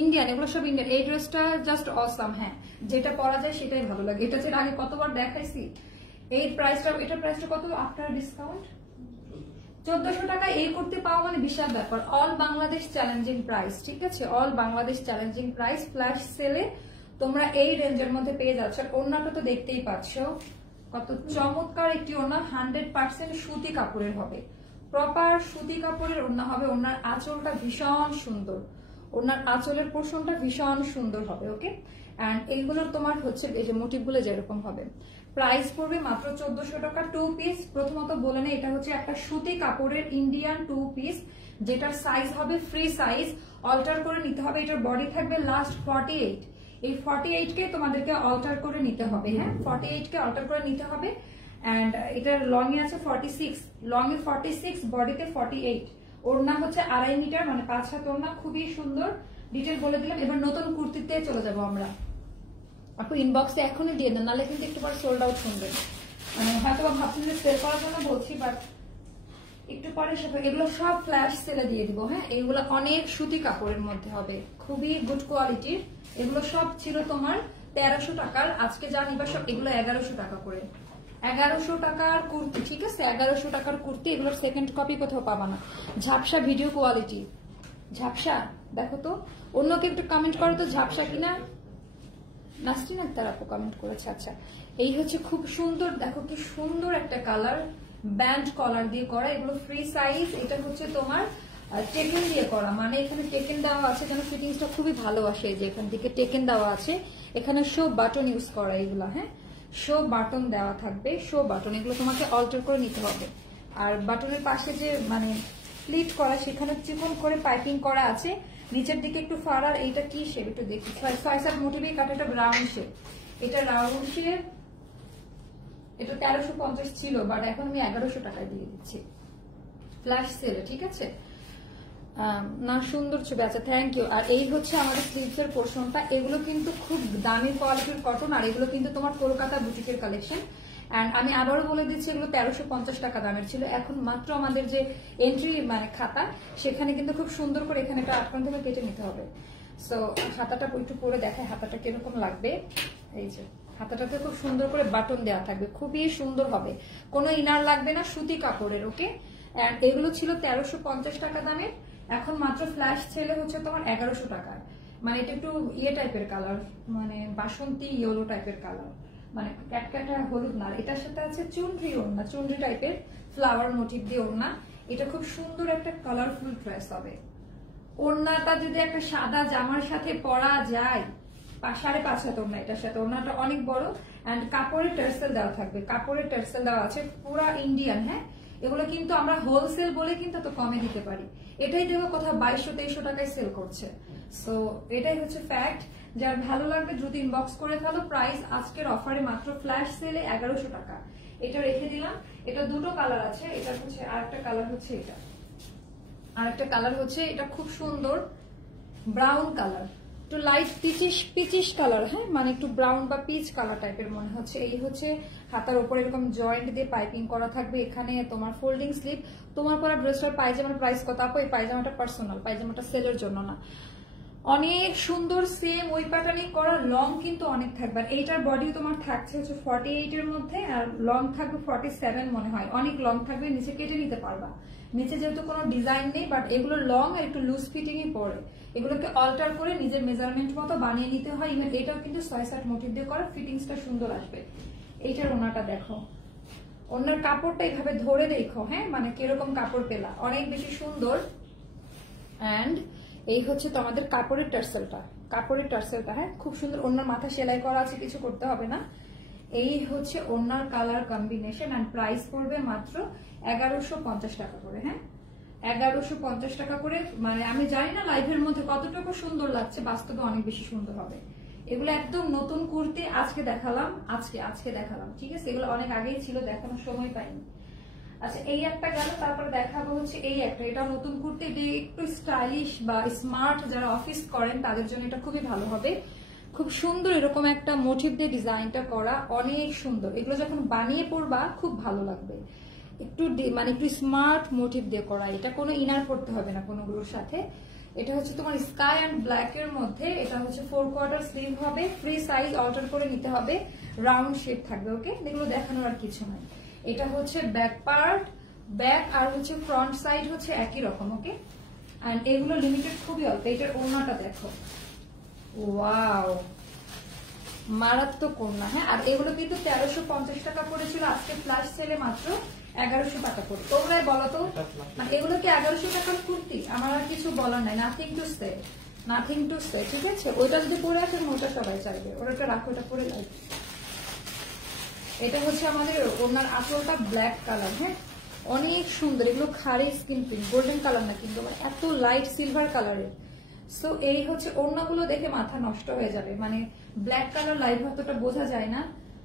ইন্ডিয়ান, এগুলো সব ইন্ডিয়ান। এই ড্রেসটা জাস্ট অসাম। হ্যাঁ যেটা পরা যায় সেটাই ভালো লাগে। এটা যে আগে কতবার দেখাইছি, এই প্রাইসটা, এটার প্রাইসটা কত আফটার ডিসকাউন্ট? 1400 টাকা এই করতে পাওয়া মানে বিশাল ব্যাপার। অল বাংলাদেশ চ্যালেঞ্জিং প্রাইস, ঠিক আছে, all Bangladesh challenging price. Flash সেলে তোমরা এই রেঞ্জের মধ্যে পেয়ে যাচ্ছ। আর ওড়নাটা তো দেখতেই পাচ্ছ কত চমৎকার একটি ওড়না, 100% সুতি কাপড়ের হবে, প্রপার সুতি কাপড়ের ওড়না হবে। ওড়নার আঁচলটা ভীষণ সুন্দর, ওড়নার আঁচলের পোর্শনটা ভীষণ সুন্দর হবে। ওকে, এন্ড এইগুলোর তোমার হচ্ছে এই যে মোটিভগুলো যেরকম হবে। প্রাইস পড়বে মাত্র 1400 টাকা। 2 পিস, প্রথমত বলে নেই এটা হচ্ছে একটা সুতি কাপড়ের ইন্ডিয়ান 2 পিস, যেটার সাইজ হবে ফ্রি সাইজ, অল্টার করে নিতে হবে। এটার বডি থাকবে লাস্ট 48, এই 48 কে তোমাদেরকে অল্টার করে নিতে হবে। হ্যাঁ, 48 কে অল্টার করে নিতে হবে। এন্ড এটার লং এ আছে 46, লং এ 46, বডিতে 48। ওড়না হচ্ছে 2.5 মিটার, মানে 5 হাত ওড়না, খুবই সুন্দর। ডিটেল বলে দিলাম। এবার নতুন কুর্তিতে চলে যাবো আমরা। আপু ইনবক্সে এখনই দিয়ে দেন, নাহলে কিন্তু একটু পরে সোল্ড আউট শুনবেন। মানে হয়তো ভাবছেন যে সেল করার জন্য বলছি, বাট একটু পরে এগুলো সব ফ্ল্যাশ সেলে দিয়ে দিব। হ্যাঁ, এগুলো অনেক সুতি কাপড়ের মধ্যে হবে, খুবই গুড কোয়ালিটির। এগুলো সব ছিল তোমার 1300 টাকার, আজকে যা নিবা সব এগুলো 1100 টাকা করে। 1100 টাকার কুর্তি, ঠিক আছে, 1100 টাকার কুর্তি। এগুলোর সেকেন্ড কপি কোথাও পাবা না। ঝাপসা ভিডিও কোয়ালিটি, ঝাপসা দেখো তো, অন্যকে একটু কমেন্ট করো তো ঝাপসা কিনা। নাসরিন আক্তার আপু কমেন্ট করেছে। আচ্ছা, এই হচ্ছে খুব সুন্দর, দেখো কি সুন্দর একটা কালার, ব্যান্ড কলার দিয়ে করা। এগুলো ফ্রি সাইজ। এটা হচ্ছে তোমার টেকেন দিয়ে করা, মানে এখানে টেকেন দেওয়া আছে যেন ফিটিংসটা খুবই ভালো আসে। যে এখান থেকে টেকেন দেওয়া আছে, এখানে শো বাটন ইউজ করা এগুলো। হ্যাঁ, শো বাটন দেওয়া থাকবে, শো বাটন। এগুলো তোমাকে অল্টার করে নিতে হবে। আর বাটনের পাশে যে মানে প্লিট করা, সেখানে চিকন করে পাইপিং করা আছে। নিচের দিকে একটু ফাড়ার। এইটা কি শেপ একটু দেখি, 6 মোটিভে কাটা, এটা রাউন্ড শেপ। এটা রাউন্ড শেপ, এটা 1350 ছিল, বাট এখন আমি 1100 টাকায় দিয়ে দিচ্ছি ফ্ল্যাশ সেলে, ঠিক আছে। না সুন্দর ছবি, আচ্ছা থ্যাংক ইউ। আর এই হচ্ছে আমাদের স্লিভস এর পোর্শনটা। এগুলো কিন্তু খুব দামি কোয়ালিটির কটন, আর এগুলো কিন্তু তোমার কলকাতা বুটিকের কালেকশন। এন্ড আমি আবারও বলে দিচ্ছি, এগুলো 1350 টাকা দামের ছিল, এখন মাত্র আমাদের যে এন্ট্রি মানে খাতা, সেখানে কিন্তু খুব সুন্দর করে এখানে একটা আটকান থেকে কেটে নিতে হবে। সো হাতাটা একটু পরে দেখায় হাতাটা কিরকম লাগবে। এই যে হাতাটাতে খুব সুন্দর করে বাটন দেওয়া থাকবে, খুবই সুন্দর হবে, কোনো ইনার লাগবে না, সুতি কাপড়ের। ওকে, এন্ড এগুলো ছিল 1350 টাকা দামের, এখন মাত্র ফ্ল্যাশ ছেলে হচ্ছে তোমার 1100 টাকার। মানে এটা একটু ইয়ে টাইপের কালার, মানে বাসন্তী ইয়েলো টাইপের কালার, মানে ক্যাটক্যাটা হলুদ না। এটার সাথে আছে চুনরি ওড়না, চুনরি টাইপের ফ্লাওয়ার মোটিভ দিয়ে ওড়না। এটা খুব সুন্দর একটা কালারফুল ড্রেস হবে। ওড়নাটা যদি একটা সাদা জামার সাথে পরা যায়, 5.5 হাত ওড়না এটার সাথে। ওড়নাটা অনেক বড়, এন্ড কাপড়ের টার্সেল দেওয়া থাকবে, কাপড়ের টার্সেল দেওয়া আছে, পুরা ইন্ডিয়ান। হ্যাঁ, এগুলো কিন্তু আমরা হোলসেল বলে কিন্তু তো কমে দিতে পারি। এটাই দেখো কোথাও 2200-2300 টাকায় সেল করছে। সো এটাই হচ্ছে ফ্যাক্ট। যার ভালো লাগবে দ্রুত ইনবক্স করে ফেলো। প্রাইস আজকের অফারে মাত্র ফ্ল্যাশ সেলে 1100 টাকা। এটা রেখে দিলাম। এটা দুটো কালার আছে, এটা হচ্ছে আরেকটা কালার হচ্ছে এটা, আরেকটা কালার হচ্ছে এটা খুব সুন্দর ব্রাউন কালার, একটু লাইট পিচিশ কালার। হ্যাঁ, মানে একটু ব্রাউন বা পিচ কালার টাইপের মনে হচ্ছে। এই হচ্ছে হাতার উপরে এরকম জয়েন্ট দিয়ে পাইপিং করা থাকবে। এখানে তোমার ফোল্ডিং স্লিভ। তোমার পরা ড্রেসটার পায়জামার প্রাইস কত আপু? এই পায়জামাটা পার্সোনাল, পায়জামাটা সেলের জন্য না। অনেক সুন্দর, সেম ওই প্যাটার্নিং করা, লং কিন্তু অনেক থাকবে। আর এইটার বডি তোমার থাকছে হচ্ছে 48 এর মধ্যে, আর লং থাকবে 47 মনে হয়, অনেক লং থাকবে, নিচে কেটে নিতে পারবা। নিচে যেহেতু কোনো ডিজাইন নেই, বাট এগুলো লং আর একটু লুজ ফিটিংই পড়ে। এগুলোকে অল্টার করে নিজের মেজারমেন্ট মতো বানিয়ে নিতে হয়। ইভেন এটাও কিন্তু 6-7 মোটিভ দিয়ে করা, ফিটিংসটা সুন্দর আসবে। এইটার ওনাটা দেখো, ওনার কাপড়টা এইভাবে ধরে দেখো। হ্যাঁ, মানে কিরকম কাপড় পেলা, অনেক বেশি সুন্দর। অ্যান্ড এই হচ্ছে তোমাদের কাপড়ের টার্সেলটা, কাপড়ের টার্সেলটা। হ্যাঁ, খুব সুন্দর। ওনার মাথা সেলাই করা আছে, কিছু করতে হবে না। এই হচ্ছে ওনার কালার কম্বিনেশন। অ্যান্ড প্রাইস পড়বে মাত্র 1150 টাকা করে। হ্যাঁ, 1150 টাকা করে। মানে আমি জানি না লাইভের মধ্যে কতটুকু সুন্দর লাগছে, বাস্তবে অনেক বেশি সুন্দর হবে। এগুলো একদম নতুন কুর্তি, আজকে দেখালাম, আজকে দেখালাম, ঠিক আছে। এগুলো অনেক আগেই ছিল, দেখানোর সময় পাইনি। আচ্ছা, এই একটা গেল, তারপরে দেখাবো হচ্ছে এই একটা। এটা নতুন কুর্তি, এটা একটু স্টাইলিশ বা স্মার্ট যারা অফিস করেন তাদের জন্য এটা খুবই ভালো হবে। খুব সুন্দর এরকম একটা মোটিভ দিয়ে ডিজাইনটা করা, অনেক সুন্দর। এগুলো যখন বানিয়ে পরবা খুব ভালো লাগবে। একটু মানে একটু স্মার্ট মোটিভ দিয়ে করা, এটা কোনো ইনার করতে হবে না কোনোগুলোর সাথে। এটা হচ্ছে তোমার স্কাই অ্যান্ড ব্ল্যাক এর মধ্যে, এটা হচ্ছে 4/4 স্লিভ হবে, ফ্রি সাইজ অল্টার করে নিতে হবে, রাউন্ড শেপ থাকবে। ওকে, এগুলো দেখানোর আর কিছু নাই। এটা হচ্ছে ব্যাক পার্ট, ব্যাক আর হচ্ছে ফ্রন্ট সাইড হচ্ছে একই রকম। ওকে, এন্ড এগুলো লিমিটেড খুবই অল্প। এটার ওড়নাটা দেখো, ওয়াও, মারাত্মক ওড়না। হ্যাঁ, আর এগুলো কিন্তু 1350 টাকা পড়েছিল, আজকে ফ্ল্যাশ সেলে মাত্র 1100 টাকা পড়ে। তোমরাই বলো তো, এগুলো কি 1100 টাকার কুর্তি? আমার আর কিছু বলার নাই, nothing to say, nothing to say. ঠিক আছে, ওইটা যদি পরে আসেন ওটা সবাই চাইবে, ওটা রাখো, ওটা পরে লাগবে। এটা হচ্ছে আমাদের ওনার আঁচলটা ব্ল্যাক কালার। হ্যাঁ, অনেক সুন্দর, এগুলো খাড়ি স্কিন প্রিন্ট, গোল্ডেন কালার না কিন্তু, মানে এত লাইট সিলভার কালারের। সো এই হচ্ছে ওড়নাগুলো দেখে মাথা নষ্ট হয়ে যাবে, মানে ব্ল্যাক কালার লাইভ অতটা বোঝা যায় না,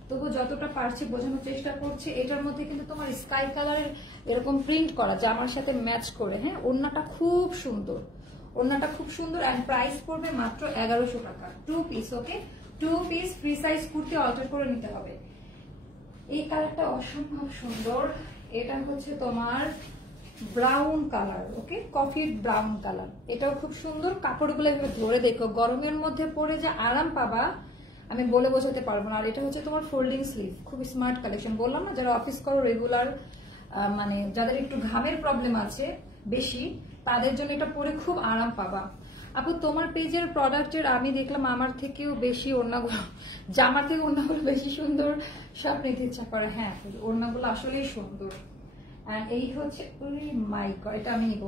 তবু যতটা পারছি বোঝানোর চেষ্টা করছি। এটার মধ্যে কিন্তু তোমার স্কাই কালারের এরকম প্রিন্ট করা জামার সাথে ম্যাচ করে। হ্যাঁ, ওড়নাটা খুব সুন্দর, ওড়নাটা খুব সুন্দর। এন্ড প্রাইস পড়বে মাত্র 1100 টাকা, 2 পিস। Okay, 2 piece free size kurti alter করে নিতে হবে। এই কালারটা অসম্ভব সুন্দর, এটা হচ্ছে তোমার ব্রাউন কালার। ওকে, কফি ব্রাউন কালার, এটাও খুব সুন্দর। কাপড়গুলো এভাবে ধরে দেখো, গরমের মধ্যে পরে যে আরাম পাবা আমি বলে বোঝাতে পারবো না। আর এটা হচ্ছে তোমার ফোল্ডিং স্লিভ, খুব স্মার্ট কালেকশন। বললাম না, যারা অফিস করো রেগুলার, মানে যাদের একটু ঘামের প্রবলেম আছে বেশি, তাদের জন্য এটা পরে খুব আরাম পাবা। আপু তোমার পেজের প্রোডাক্টের আমি দেখলাম আমার থেকেও বেশি ওড়নাগুলো, জামার থেকে ওড়নাগুলো বেশি সুন্দর, সব নিতে ইচ্ছা করে। হ্যাঁ, ওড়নাগুলো আসলেই সুন্দর। এই হচ্ছে, মাই গড, এটা আমি নিব।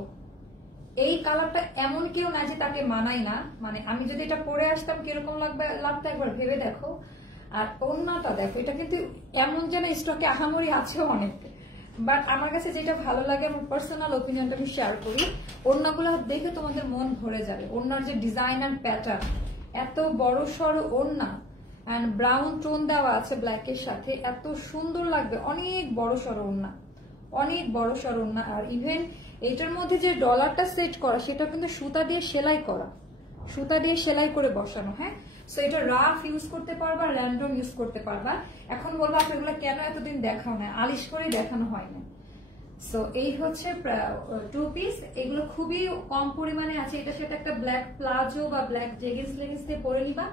এই কালারটা এমন কেউ না যে তাকে মানাই না, মানে আমি যদি এটা পরে আসতাম কিরকম লাগতো একবার ভেবে দেখো। আর ওড়নাটা দেখো, এটা কিন্তু এমন যেন স্টকে আহামরি আছে অনেক, বাট আমার কাছে যেটা ভালো লাগে, আমার পার্সোনাল ওপিনিয়নটা আমি শেয়ার করি, ওড়নাগুলো দেখে তোমাদের মন ভরে যাবে। ওড়নার যে ডিজাইন অ্যান্ড প্যাটার্ন, এত বড় সড়ো ওড়না অ্যান্ড ব্রাউন টোন দেওয়া আছে ব্ল্যাকের সাথে, এত সুন্দর লাগবে। অনেক বড় সড়ো ওড়না, অনেক বড় সড়ো ওড়না। আর ইভেন এটার মধ্যে যে ডলারটা সেট করা, সেটা কিন্তু সুতা দিয়ে সেলাই করা, সুতা দিয়ে সেলাই করে বসানো। হ্যাঁ, সো এটা রাফ ইউজ করতে পারবা, র্যান্ডম ইউজ করতে পারবা। এখন বলবো আপনি এগুলো কেন এতদিন দেখাও না, আলিশ করে দেখানো হয় না। সো এই হচ্ছে 2 পিস, এগুলো খুবই কম পরিমাণে আছে। এটা সেটা একটা ব্ল্যাক প্লাজো বা ব্ল্যাক জেগিন্স লেগিংস দিয়ে পরে নিবা,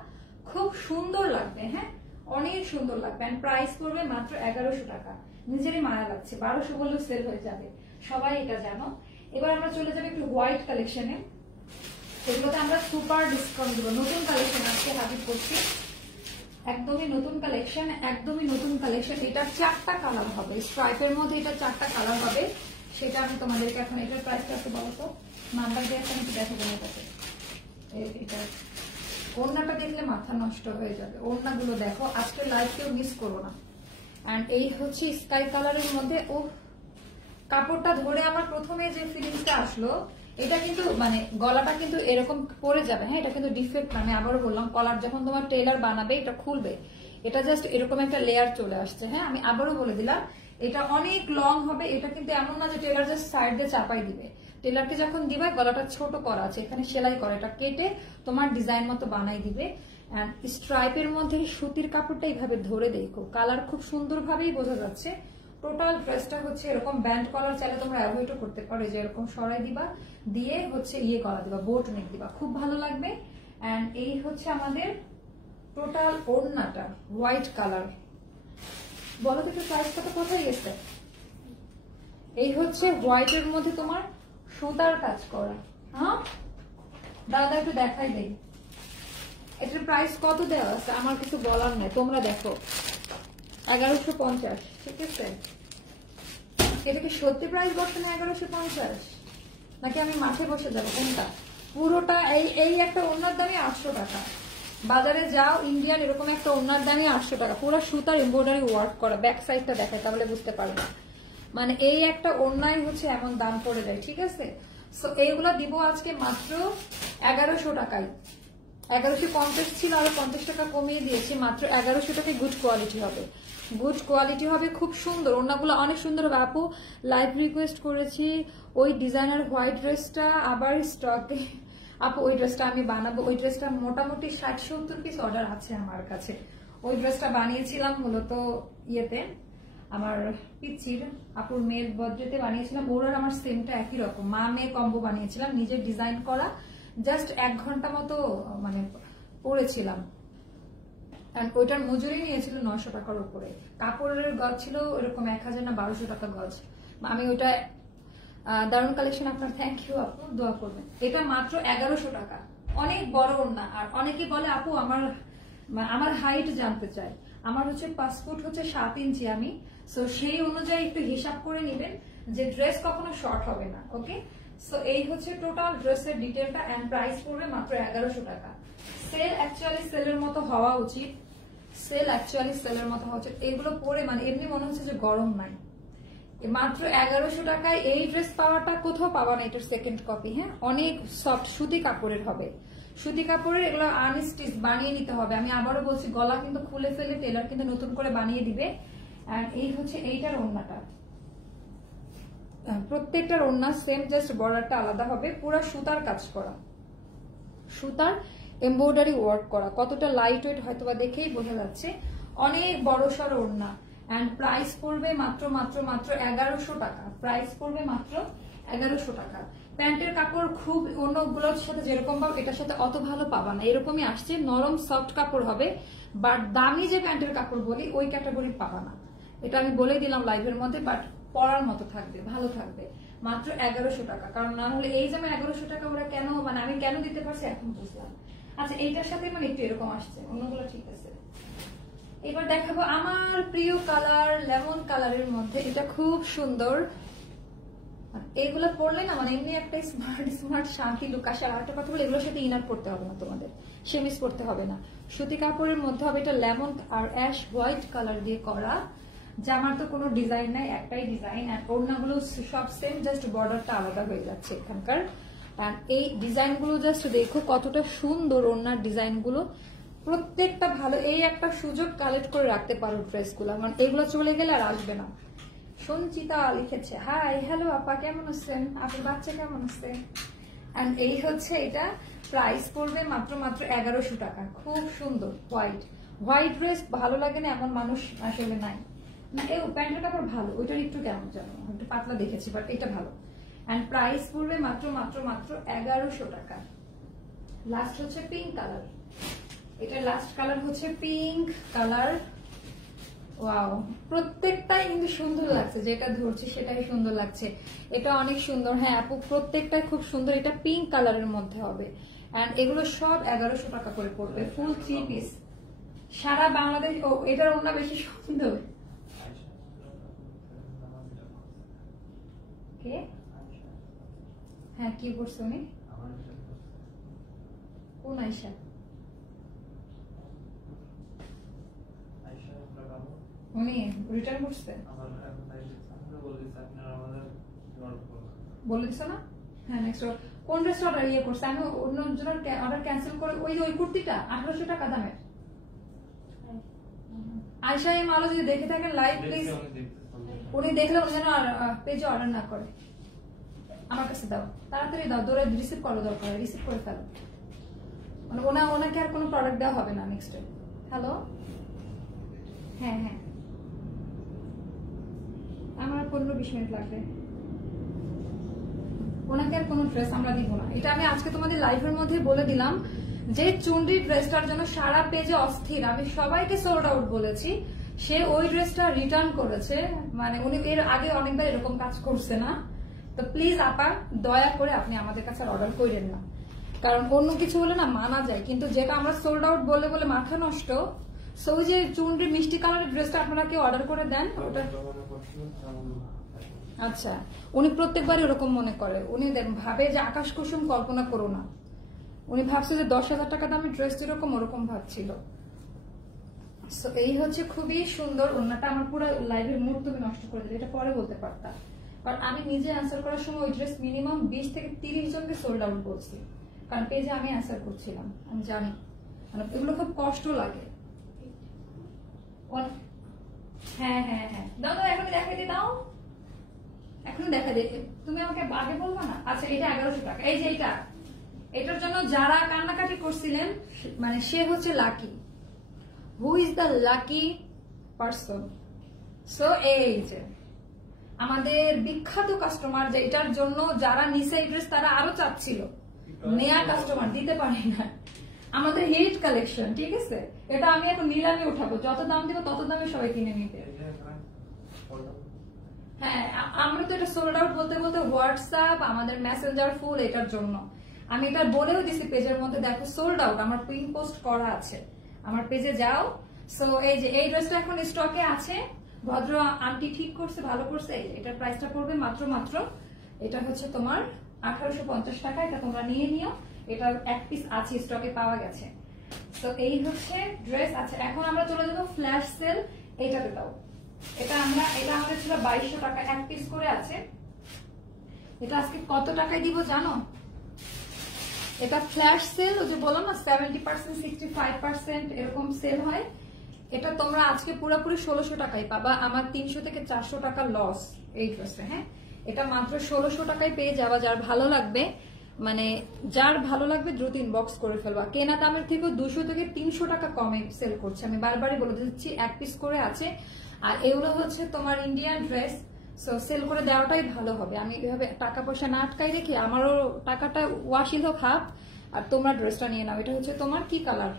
খুব সুন্দর লাগবে। হ্যাঁ, অনেক সুন্দর লাগবে। এন্ড প্রাইস পড়বে মাত্র 1100 টাকা। নিজেরই মায়া লাগছে, 1200 বললেও সেল হয়ে যাবে, সবাই এটা জানো। এবার আমরা চলে যাবো একটু হোয়াইট কালেকশনে, সেগুলোতে আমরা সুপার ডিসকাউন্ট দেবো। নতুন কালেকশন আজকে হাজির করছি, একদমই নতুন কালেকশন, একদমই নতুন কালেকশন। এটা 4টা কালার হবে, স্ট্রাইপের মধ্যে এটা 4টা কালার হবে। সেটা আমি তোমাদেরকে এখন, এটার প্রাইসটা আছে বলতো, নাম্বার দিয়ে এখন একটু দেখো তোমার কাছে। এটা ওড়নাটা দেখলে মাথা নষ্ট হয়ে যাবে, ওড়নাগুলো দেখো, আজকে লাইভ কেউ মিস করো না। এন্ড এই হচ্ছে স্কাই কালারের মধ্যে। ও কাপড়টা ধরে আমার প্রথমে যে ফিলিংসটা আসলো, এটা কিন্তু মানে গলাটা কিন্তু এরকম পরে যাবে। হ্যাঁ, এটা কিন্তু ডিফেক্ট, আমি আবারও বললাম, কলার যখন তোমার টেলার বানাবে এটা খুলবে, এটা জাস্ট এরকম একটা লেয়ার চলে আসছে। হ্যাঁ, আমি আবারও বলে দিলাম, এটা অনেক লং হবে। এটা কিন্তু এমন না যে টেলার জাস্ট সাইড দিয়ে চাপাই দিবে, টেলারকে যখন দিবে গলাটা ছোট করা আছে, এখানে সেলাই করা, এটা কেটে তোমার ডিজাইন মতো বানাই দিবে। এন্ড স্ট্রাইপের মধ্যে সুতির কাপড়টা এইভাবে ধরে দেখো, কালার খুব সুন্দরভাবেই বোঝা যাচ্ছে। টোটাল ড্রেসটা হচ্ছে এরকম ব্যান্ড কলার, চাইলে তোমরা অ্যাভয়েডও করতে পারো, যে এরকম সরাই দিবা, দিয়ে হচ্ছে ইয়ে করা দিবা, বোট নেক দিবা, খুব ভালো লাগবে। এন্ড এই হচ্ছে আমাদের টোটাল ওড়নাটা, হোয়াইট কালার। বলো তো একটু প্রাইস কত, কোথায় গেছে? এই হচ্ছে হোয়াইটের মধ্যে তোমার সুতার কাজ করা। হ্যাঁ, দাদা একটু দেখাই দেই, এটার প্রাইস কত দেওয়া আছে আমার কিছু বলার নাই, তোমরা দেখো। 1150, ঠিক আছে? এটা কি সত্যি প্রাইস বসে না 1150, নাকি আমি মাঠে বসে যাবো? কোনটা? পুরোটা এই একটা ওড়নার দামই 800 টাকা। বাজারে যাও, ইন্ডিয়ান এরকম একটা ওড়নার দামই 800 টাকা, পুরো সুতার এমব্রয়ডারি ওয়ার্ক করা। ব্যাক সাইডটা দেখায়, তাহলে বুঝতে পারবে। মানে এই একটা ওড়নাই হচ্ছে এমন দাম পড়ে যায়, ঠিক আছে? সো এইগুলো দিব আজকে মাত্র 1100 টাকায়। 1150 ছিল, আরো 50 টাকা কমিয়ে দিয়েছি, মাত্র 1100 টাকায়। গুড কোয়ালিটি হবে, গুড কোয়ালিটি হবে, খুব সুন্দর। ওড়নাগুলো অনেক সুন্দর হবে। আপু লাইভ রিকোয়েস্ট করেছি ওই ডিজাইনার হোয়াইট ড্রেসটা আবার স্টকে। আপু ওই ড্রেসটা আমি বানাবো, ওই ড্রেসটা মোটামুটি 60-70 পিস অর্ডার আছে আমার কাছে। ওই ড্রেসটা বানিয়েছিলাম মূলত ইয়েতে, আমার পিচির আপুর মেয়ের বার্থডেতে বানিয়েছিলাম। ওর আর আমার সেমটা একই রকম, মা মেয়ে কম্বো বানিয়েছিলাম, নিজের ডিজাইন করা। জাস্ট 1 ঘন্টা মতো মানে পরেছিলাম, ওইটার মজুরি নিয়েছিল 900 টাকার উপরে। কাপড়ের গজ ছিল এরকম 1000 না 1200 টাকা গজ। আমি ওইটা দারুণ কালেকশন, আপনার থ্যাংক ইউ আপু, দোয়া করবেন। এটা মাত্র 1100 টাকা, অনেক বড় ওড়না। আর অনেকে বলে আপু আমার হাইট জানতে চাই, আমার হচ্ছে 5 ফুট হচ্ছে 7 ইঞ্চি আমি, সো সেই অনুযায়ী একটু হিসাব করে নেবেন যে ড্রেস কখনো শর্ট হবে না। ওকে, সো এই হচ্ছে টোটাল ড্রেসের ডিটেলটা, এন্ড প্রাইস পড়বে মাত্র 1100 টাকা। সেল অ্যাকচুয়ালি সেলের মতো হওয়া উচিত, সেল অ্যাকচুয়ালি সেলের মতো হওয়া উচিত। এগুলো পরে মানে এমনি মনে হচ্ছে যে গরম নাই। মাত্র 1100 টাকায় এই ড্রেস পাওয়াটা কোথাও পাওয়া না। এটার সেকেন্ড কপি, হ্যাঁ, অনেক সফট সুতি কাপড়ের হবে, সুতি কাপড়ের। এগুলো আনস্টিচ বানিয়ে নিতে হবে। আমি আবারও বলছি, গলা কিন্তু খুলে ফেলে টেলার কিন্তু নতুন করে বানিয়ে দিবে। আর এই হচ্ছে এইটার ওড়নাটা, প্রত্যেকটার ওড়না সেম, জাস্ট বর্ডারটা আলাদা হবে। পুরো সুতার কাজ করা, সুতার এমব্রয়ডারি ওয়ার্ক করা। কতটা লাইট ওয়েট হয়তো বা দেখেই বোঝা যাচ্ছে। অনেক বড় সড় ওড়না, এন্ড প্রাইস পড়বে মাত্র মাত্র মাত্র 1100 টাকা। প্রাইস পড়বে মাত্র 1100 টাকা। প্যান্টের কাপড় খুব অন্যগুলোর সাথে যেরকম পাবো এটার সাথে অত ভালো পাবা না। এরকমই আসছে, নরম সফট কাপড় হবে, বাট দামি যে প্যান্টের কাপড় বলি ওই ক্যাটাগরি পাবা না। এটা আমি বলে দিলাম লাইভের মধ্যে, বাট পরার মতো থাকবে, ভালো থাকবে। মাত্র 1100 টাকা। কারণ না হলে এই যে 1100 টাকা ওরা কেন, মানে আমি কেন দিতে পারছি এখন বুঝলাম। আচ্ছা, এইটার সাথে মানে একটু এরকম আসছে, অন্যগুলো ঠিক আছে। এবার দেখাবো আমার প্রিয় কালার, লেমন কালারের মধ্যে। এটা খুব সুন্দর। এইগুলো পরলে না মানে এমনি একটা স্মার্ট স্মার্ট শান্তি লুক আসে। আর একটা কথা বলে, এগুলোর সাথে ইনার পড়তে হবে না, তোমাদের সেমিস পড়তে হবে না। সুতি কাপড়ের মধ্যে হবে। এটা লেমন আর অ্যাশ হোয়াইট কালার দিয়ে করা। জামার তো কোনো ডিজাইন নাই, একটাই ডিজাইন। আর ওড়নাগুলো সব সেম, জাস্ট বর্ডারটা আলাদা হয়ে যাচ্ছে এখানকার। আর এই ডিজাইনগুলো জাস্ট দেখো কতটা সুন্দর ওড়নার ডিজাইনগুলো, প্রত্যেকটা ভালো। এই একটা সুযোগ কালেক্ট করে রাখতে পারো ড্রেসগুলো, মানে এগুলো চলে গেলে আর আসবে না। সঞ্চিতা লিখেছে, হাই হ্যালো আপা, কেমন আছেন? আপনার বাচ্চা কেমন আছে? এন্ড এই হচ্ছে এটা, প্রাইস পড়বে মাত্র মাত্র 1100 টাকা। খুব সুন্দর হোয়াইট হোয়াইট ড্রেস, ভালো লাগে না এমন মানুষ আসলে নাই। না, এই প্যান্টের কাপড় ভালো, ওইটার একটু কেমন জানো, একটু পাতলা দেখেছি, বাট এটা ভালো। এন্ড প্রাইস পড়বে মাত্র মাত্র মাত্র 1100 টাকা। লাস্ট হচ্ছে পিঙ্ক কালার। এটা লাস্ট কালার হচ্ছে পিঙ্ক কালার। ওয়াও, প্রত্যেকটাই কিন্তু সুন্দর লাগছে, যেটা ধরছি সেটাই সুন্দর লাগছে। এটা অনেক সুন্দর, হ্যাঁ আপু, প্রত্যেকটাই খুব সুন্দর। এটা পিঙ্ক কালারের মধ্যে হবে, এন্ড এগুলো সব 1100 টাকা করে পড়বে। ফুল 3 পিস, সারা বাংলাদেশ। ও, এটার ওড়না বেশি সুন্দর। কে? হ্যাঁ, কি করছে উনি? কোন আয়শা? উনি রিটার্ন করছে, বলে দিছে না? হ্যাঁ, নেক্সট কোন ড্রেসটা অর্ডার করছে? আমি অন্য জনের অর্ডার ক্যান্সেল করে ওই কুর্তিটা 1800 টাকা দামের। আয়শা এই মালও যদি দেখে থাকেন লাইভ প্লিজ, উনি দেখলে উনি যেন পেজে অর্ডার না করে। আমার কাছে দাও, তাড়াতাড়ি দাও, দৌড়ে রিসিভ করো, দরকার রিসিভ করে ফেলো। মানে ওনাকে আর কোনো প্রোডাক্ট দেওয়া হবে না নেক্সট। হ্যালো, হ্যাঁ হ্যাঁ, আমার 15-20 মিনিট লাগবে। ওনাকে আর কোনো ড্রেস আমরা দিব না। এটা আমি আজকে তোমাদের লাইভের মধ্যে বলে দিলাম যে চুনরি ড্রেসটার জন্য সারা পেজে অস্থির। আমি সবাইকে সোল্ড আউট বলেছি, সে ওই ড্রেসটা রিটার্ন করেছে। মানে উনি এর আগে অনেকবার এরকম কাজ করছে না। তো প্লিজ আপা, দয়া করে আপনি আমাদের কাছে অর্ডার করেন না, কারণ অন্য কিছু হলে না মানা যায়, কিন্তু যেটা আমরা সোল্ড আউট বলে বলে মাথা নষ্ট। সো ওই যে চুনরি মিষ্টি কালারের ড্রেসটা আপনারা কেউ অর্ডার করে দেন ওটা। আচ্ছা, উনি প্রত্যেকবারই ওরকম মনে করে। উনি ভাবে যে আকাশ কুসুম কল্পনা করো না। উনি ভাবছে যে 10,000 টাকা দামের ড্রেস যেরকম ওরকম ভাবছিল। সো এই হচ্ছে খুবই সুন্দর ওড়নাটা। আমার পুরো লাইভের মুড তুমি নষ্ট করে দিলে, এটা পরে বলতে পারতাম। কারণ আমি নিজে অ্যান্সার করার সময় ওই ড্রেস মিনিমাম 20 থেকে 30 জনকে সোল্ড আউট করছি, কারণ পেজে আমি অ্যান্সার করছিলাম। আমি জানি মানে এগুলো খুব কষ্ট লাগে। হ্যাঁ হ্যাঁ হ্যাঁ, দাও দাও, এখনই দেখাই দিয়ে দাও, এখনই দেখা দিয়ে। তুমি আমাকে আগে বলবো না? আচ্ছা, এটা 1100 টাকা। এই যে এটার জন্য যারা কান্নাকাটি করছিলেন, মানে সে হচ্ছে lucky. Who is the lucky person? So এই যে আমাদের বিখ্যাত কাস্টমার, যে এটার জন্য যারা নিচে ড্রেস তারা আরো চাচ্ছিল নেয়া কাস্টমার দিতে পারি না, আমাদের হিট কালেকশন, ঠিক আছে? এটা আমি এখন নিলামে উঠাবো, যত দাম দিব তত দামে সবাই কিনে নিতে। হ্যাঁ, আমরা তো এটা সোল্ড আউট বলতে বলতে হোয়াটসঅ্যাপ আমাদের মেসেঞ্জার ফুল, এটার জন্য আমি এটা বলেও দিছি পেজের মধ্যে, দেখো সোল্ড আউট, আমার পিন পোস্ট করা আছে, আমার পেজে যাও। সো এই যে এই ড্রেসটা এখন স্টকে আছে, ভদ্র আন্টি ঠিক করছে, ভালো করছে। এটার প্রাইসটা পড়বে মাত্র মাত্র, এটা হচ্ছে তোমার 1850 টাকা, এটা তোমরা নিয়ে নিও, এটা এক পিস আছে স্টকে পাওয়া গেছে। তো এই হচ্ছে ড্রেস। আচ্ছা, এখন আমরা চলে যাবো ফ্ল্যাশ সেল, এইটাতে দাও। এটা আমাদের ছিল 2200 টাকা, এক পিস করে আছে। এটা আজকে কত টাকায় দিব জানো? এটা ফ্ল্যাশ সেল, ওই যে বলো না 70% 65% এরকম সেল হয়, এটা তোমরা আজকে পুরোপুরি 1600 টাকায় পাবা। আমার 300 থেকে 400 টাকা লস এই ড্রেসে। হ্যাঁ, এটা মাত্র 1600 টাকায় পেয়ে যাবা। যার ভালো লাগবে, মানে যার ভালো লাগবে দ্রুত ইনবক্স করে ফেলবা। কেনা দামের থেকে 200 থেকে 300 টাকা কমে সেল করছে, আমি বারবারই বলে দিচ্ছি, এক পিস করে আছে। আর এগুলো হচ্ছে তোমার ইন্ডিয়ান ড্রেস, সো সেল করে দেওয়াটাই ভালো হবে। আমি এভাবে টাকা পয়সা না আটকাই রেখে আমারও টাকাটা ওয়াশিল হোক হাফ, আর তোমরা ড্রেসটা নিয়ে নাও। এটা হচ্ছে তোমার কি কালার,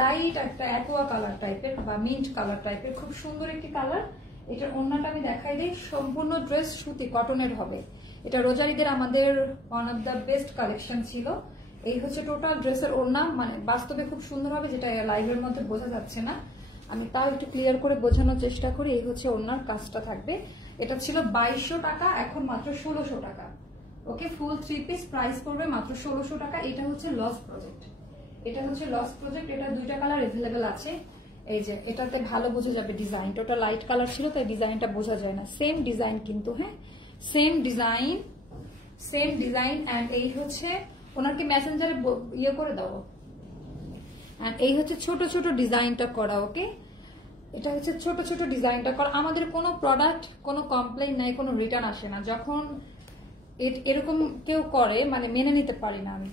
লাইট একটা অ্যাকোয়া কালার টাইপের বা মিন্ট কালার টাইপের, খুব সুন্দর একটি কালার। এটার ওড়নাটা আমি দেখাই দিই, সম্পূর্ণ ড্রেস সুতি কটনের হবে। এটা রোজারিদের আমাদের one of the best collection ছিল। এই হচ্ছে টোটাল ড্রেসের ওড়না, মানে বাস্তবে খুব সুন্দর হবে, যেটা লাইভের মধ্যে বোঝা যাচ্ছে না, আমি তাও একটু ক্লিয়ার করে বোঝানোর চেষ্টা করি। এই হচ্ছে ওড়নার কাজটা থাকবে। এটা ছিল 2200 টাকা, এখন মাত্র 1600 টাকা। ওকে, ফুল 3 পিস প্রাইস পড়বে মাত্র 1600 টাকা। এটা হচ্ছে লস প্রজেক্ট, এটা হচ্ছে লস প্রজেক্ট। এটা দুইটা কালার এভেলেবেল আছে। এই যে এটাতে ভালো বোঝা যাবে ডিজাইনটা, ওটা লাইট কালার ছিল তাই ডিজাইনটা বোঝা যায় না। সেম ডিজাইন কিন্তু, হ্যাঁ same design, same design. And এই হচ্ছে ওনার কি মেসেঞ্জারে ইয়ে করে দাও। অ্যান্ড এই হচ্ছে ছোট ছোট ডিজাইনটা করা। ওকে, এটা হচ্ছে ছোট ছোট ডিজাইনটা করা। আমাদের কোনো প্রোডাক্ট কোনো কমপ্লেইন নাই, কোনো রিটার্ন আসে না। যখন এরকম কেউ করে, মানে মেনে নিতে পারি না আমি।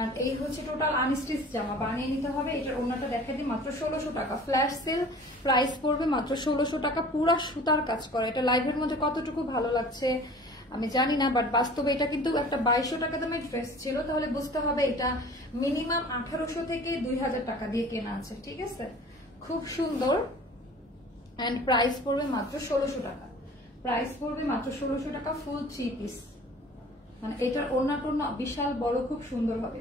আর এই হচ্ছে টোটাল আনস্টিচ জামা, বানিয়ে নিতে হবে। এটার ওড়নাটা দেখা দিই, মাত্র 1600 টাকা। ফ্ল্যাশ সেল প্রাইস পড়বে মাত্র 1600 টাকা, পুরা সুতার কাজ করা। এটা লাইভের মধ্যে কতটুকু ভালো লাগছে আমি জানি না, বাট বাস্তবে এটা কিন্তু একটা 2200 টাকা দামের ড্রেস ছিল, তাহলে বুঝতে হবে এটা মিনিমাম 1800 থেকে 2000 টাকা দিয়ে কেনা আছে, ঠিক আছে? খুব সুন্দর। অ্যান্ড প্রাইস পড়বে মাত্র 1600 টাকা, প্রাইস পড়বে মাত্র 1600 টাকা, ফুল 3 পিস। মানে এটার ওড়না টোড়না বিশাল বড়, খুব সুন্দর হবে।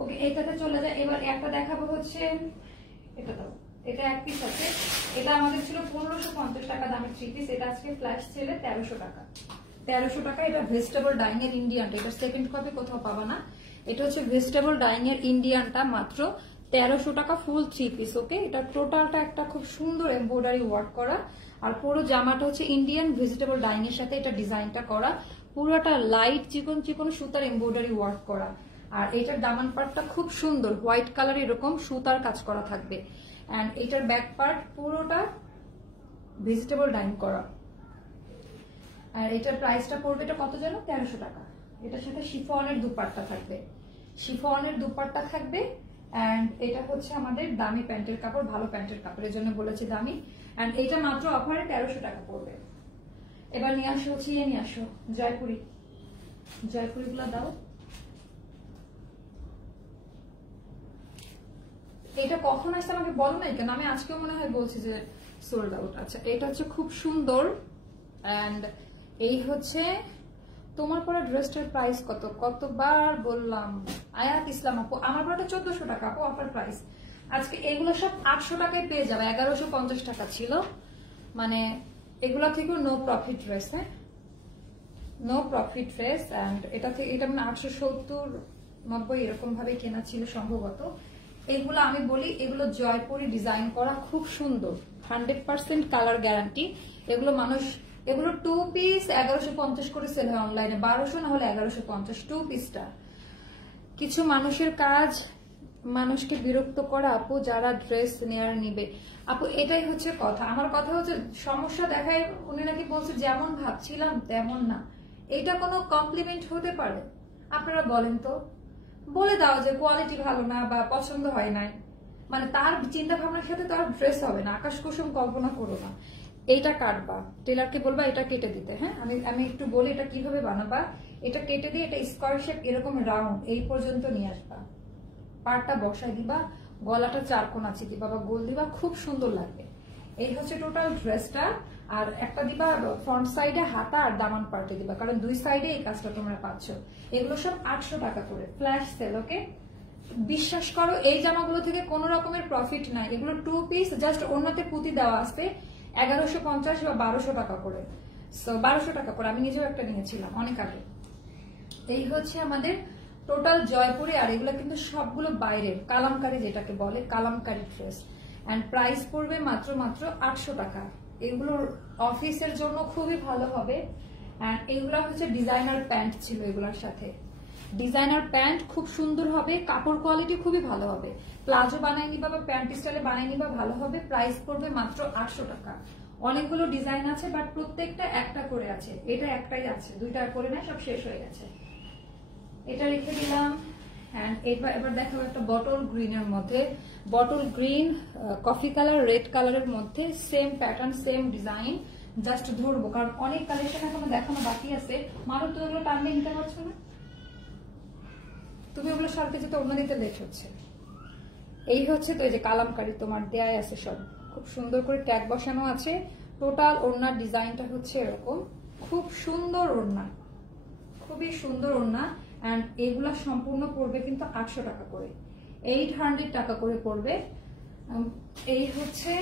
ওকে, এটাতে চলে যায়। এবার একটা দেখাবো হচ্ছে এটা দাও, এটা এক পিস আছে। এটা আমাদের ছিল 1550 টাকা দামের 3 পিস, এটা আজকে ফ্ল্যাশ সেলে 1300 টাকা। 1300 টাকা। এটা ভেজিটেবল ডাইং এর ইন্ডিয়ানটা, এটা সেকেন্ড কপি কোথাও পাবা না। এটা হচ্ছে ভেজিটেবল ডাইং এর ইন্ডিয়ানটা, মাত্র 1300 টাকা, ফুল 3 পিস। ওকে, এটা টোটালটা একটা খুব সুন্দর এমব্রয়ডারি ওয়ার্ক করা, আর পুরো জামাটা হচ্ছে ইন্ডিয়ান ভেজিটেবল ডাইং এর সাথে এটা ডিজাইনটা করা, পুরোটা লাইট চিকন চিকন সুতার এমব্রয়ডারি ওয়ার্ক করা। আর এটার দামান পার্টটা খুব সুন্দর, হোয়াইট কালার এরকম সুতার কাজ করা থাকবে। অ্যান্ড এটার ব্যাক পার্ট পুরোটা ভেজিটেবল ডাইং করা। আর এটার প্রাইসটা পড়বে, এটা কত যেন 1300 টাকা। এটার সাথে শিফনের দুপাট্টা থাকবে, শিফনের দুপাট্টা থাকবে। অ্যান্ড এটা হচ্ছে আমাদের দামি প্যান্টের কাপড়, ভালো প্যান্টের কাপড়ের জন্য বলেছি দামি। অ্যান্ড এটা মাত্র অফারে 1300 টাকা পড়বে। এবার নিয়ে আসো হচ্ছে নিয়ে আসো জয়পুরি, জয়পুরি গুলা দাও। এটা কখন আসছে আমাকে বলো নাই কেন, আমি আজকেও মনে হয় বলছি যে সোল্ড আউট। আচ্ছা, এটা হচ্ছে খুব সুন্দর। অ্যান্ড এই হচ্ছে তোমার পরা ড্রেসটার প্রাইস কত, কতবার বললাম। আয়াত ইসলাম আপু, আমার পরাটা 1400 টাকা আপু, অফার প্রাইস। আজকে এগুলো সব 800 টাকায় পেয়ে যাবে, 1150 টাকা ছিল। মানে এগুলা থেকেও নো প্রফিট ড্রেস, হ্যাঁ নো প্রফিট ড্রেস। অ্যান্ড এটা থেকে এটা মানে 870-90 এরকম ভাবে কেনা ছিল সম্ভবত। এগুলো আমি বলি, এগুলো জয়পুরি ডিজাইন করা, খুব সুন্দর, 100% কালার গ্যারান্টি। এগুলো মানুষ, এগুলো 2 পিস 1150 করে সেল হয় অনলাইনে, 1200 না হলে 1150 2 পিসটা। কিছু মানুষের কাজ মানুষকে বিরক্ত করা আপু, যারা ড্রেস নেয়ার নিবে আপু, এটাই হচ্ছে কথা। আমার কথা হচ্ছে সমস্যা দেখায়, উনি নাকি বলছে যেমন ভাবছিলাম তেমন না। এটা কোনো কমপ্লিমেন্ট হতে পারে? আপনারা বলেন তো, বলে দাও যে কোয়ালিটি ভালো না বা পছন্দ হয় নাই, মানে তার চিন্তা ভাবনার সাথে তার ড্রেস হবে না। আকাশ কুসুম কল্পনা করো না। এইটা কাটবা, টেলারকে বলবা এটা কেটে দিতে। হ্যাঁ, আমি একটু বলি এটা কিভাবে বানাবা। এটা কেটে দিয়ে এটা স্কোয়ার শেপ এরকম রাউন্ড এই পর্যন্ত নিয়ে আসবা, পাড়টা বসাই দিবা, গলাটা 4 কোণা দিবা বা গোল দিবা, খুব সুন্দর লাগবে। এই হচ্ছে টোটাল ড্রেসটা। আর একটা দিবা ফ্রন্ট সাইডে হাতা আর দামান পার্টে দিবা, কারণ 2 সাইডে এই কাজটা তোমরা পাচ্ছ। এগুলো সব 800 টাকা করে ফ্ল্যাশ সেল। ওকে, বিশ্বাস করো এই জামাগুলো থেকে কোনো রকমের প্রফিট নাই। এগুলো 2 পিস, জাস্ট অন্যতে পুঁতি দেওয়া আছে 1150 বা 1200 টাকা করে। সো 1200 টাকা করে, আমি নিজেও একটা নিয়েছিলাম অনেক আগে। এই হচ্ছে আমাদের টোটাল জয়পুরে। আর এগুলো কিন্তু সবগুলো বাইরের কালামকারী, যেটাকে বলে কালামকারী ড্রেস। এন্ড প্রাইস পড়বে মাত্র 800 টাকা। এগুলোর অফিসের জন্য খুবই ভালো হবে। এন্ড এগুলো হচ্ছে ডিজাইনার প্যান্ট ছিল, এগুলোর সাথে ডিজাইনার প্যান্ট খুব সুন্দর হবে, কাপড় কোয়ালিটি খুবই ভালো হবে। প্লাজো বানাই নিবা বা প্যান্ট স্টাইলে বানাই নিবা, ভালো হবে। প্রাইস পড়বে মাত্র 800 টাকা। অনেকগুলো ডিজাইন আছে, বাট প্রত্যেকটা একটা করে আছে। এটা একটাই আছে, 2টা করে না, সব শেষ হয়ে গেছে। এটা রেখে দিলাম। এন্ড এবার দেখো একটা বটল গ্রিনের মধ্যে, bottle green, coffee colour, red কালারের মধ্যে same pattern, same design. Just ধরবো কারণ অনেক কালেকশন এখনো দেখানো বাকি আছে। মারো, তুমি ওগুলো টানলে নিতে পারছো না, তুমি ওগুলো সরকে যেতে অন্য দিতে লেট হচ্ছে। এই হচ্ছে তো এই যে কালামকারী তোমার দেয়াই আছে সব, খুব সুন্দর করে ট্যাগ বসানো আছে। টোটাল ওড়নার ডিজাইনটা হচ্ছে এরকম, খুব সুন্দর ওড়না, খুবই সুন্দর ওড়না। এন্ড এগুলা সম্পূর্ণ পড়বে কিন্তু 800 টাকা করে, 800 টাকা করে পড়বে। এই হচ্ছে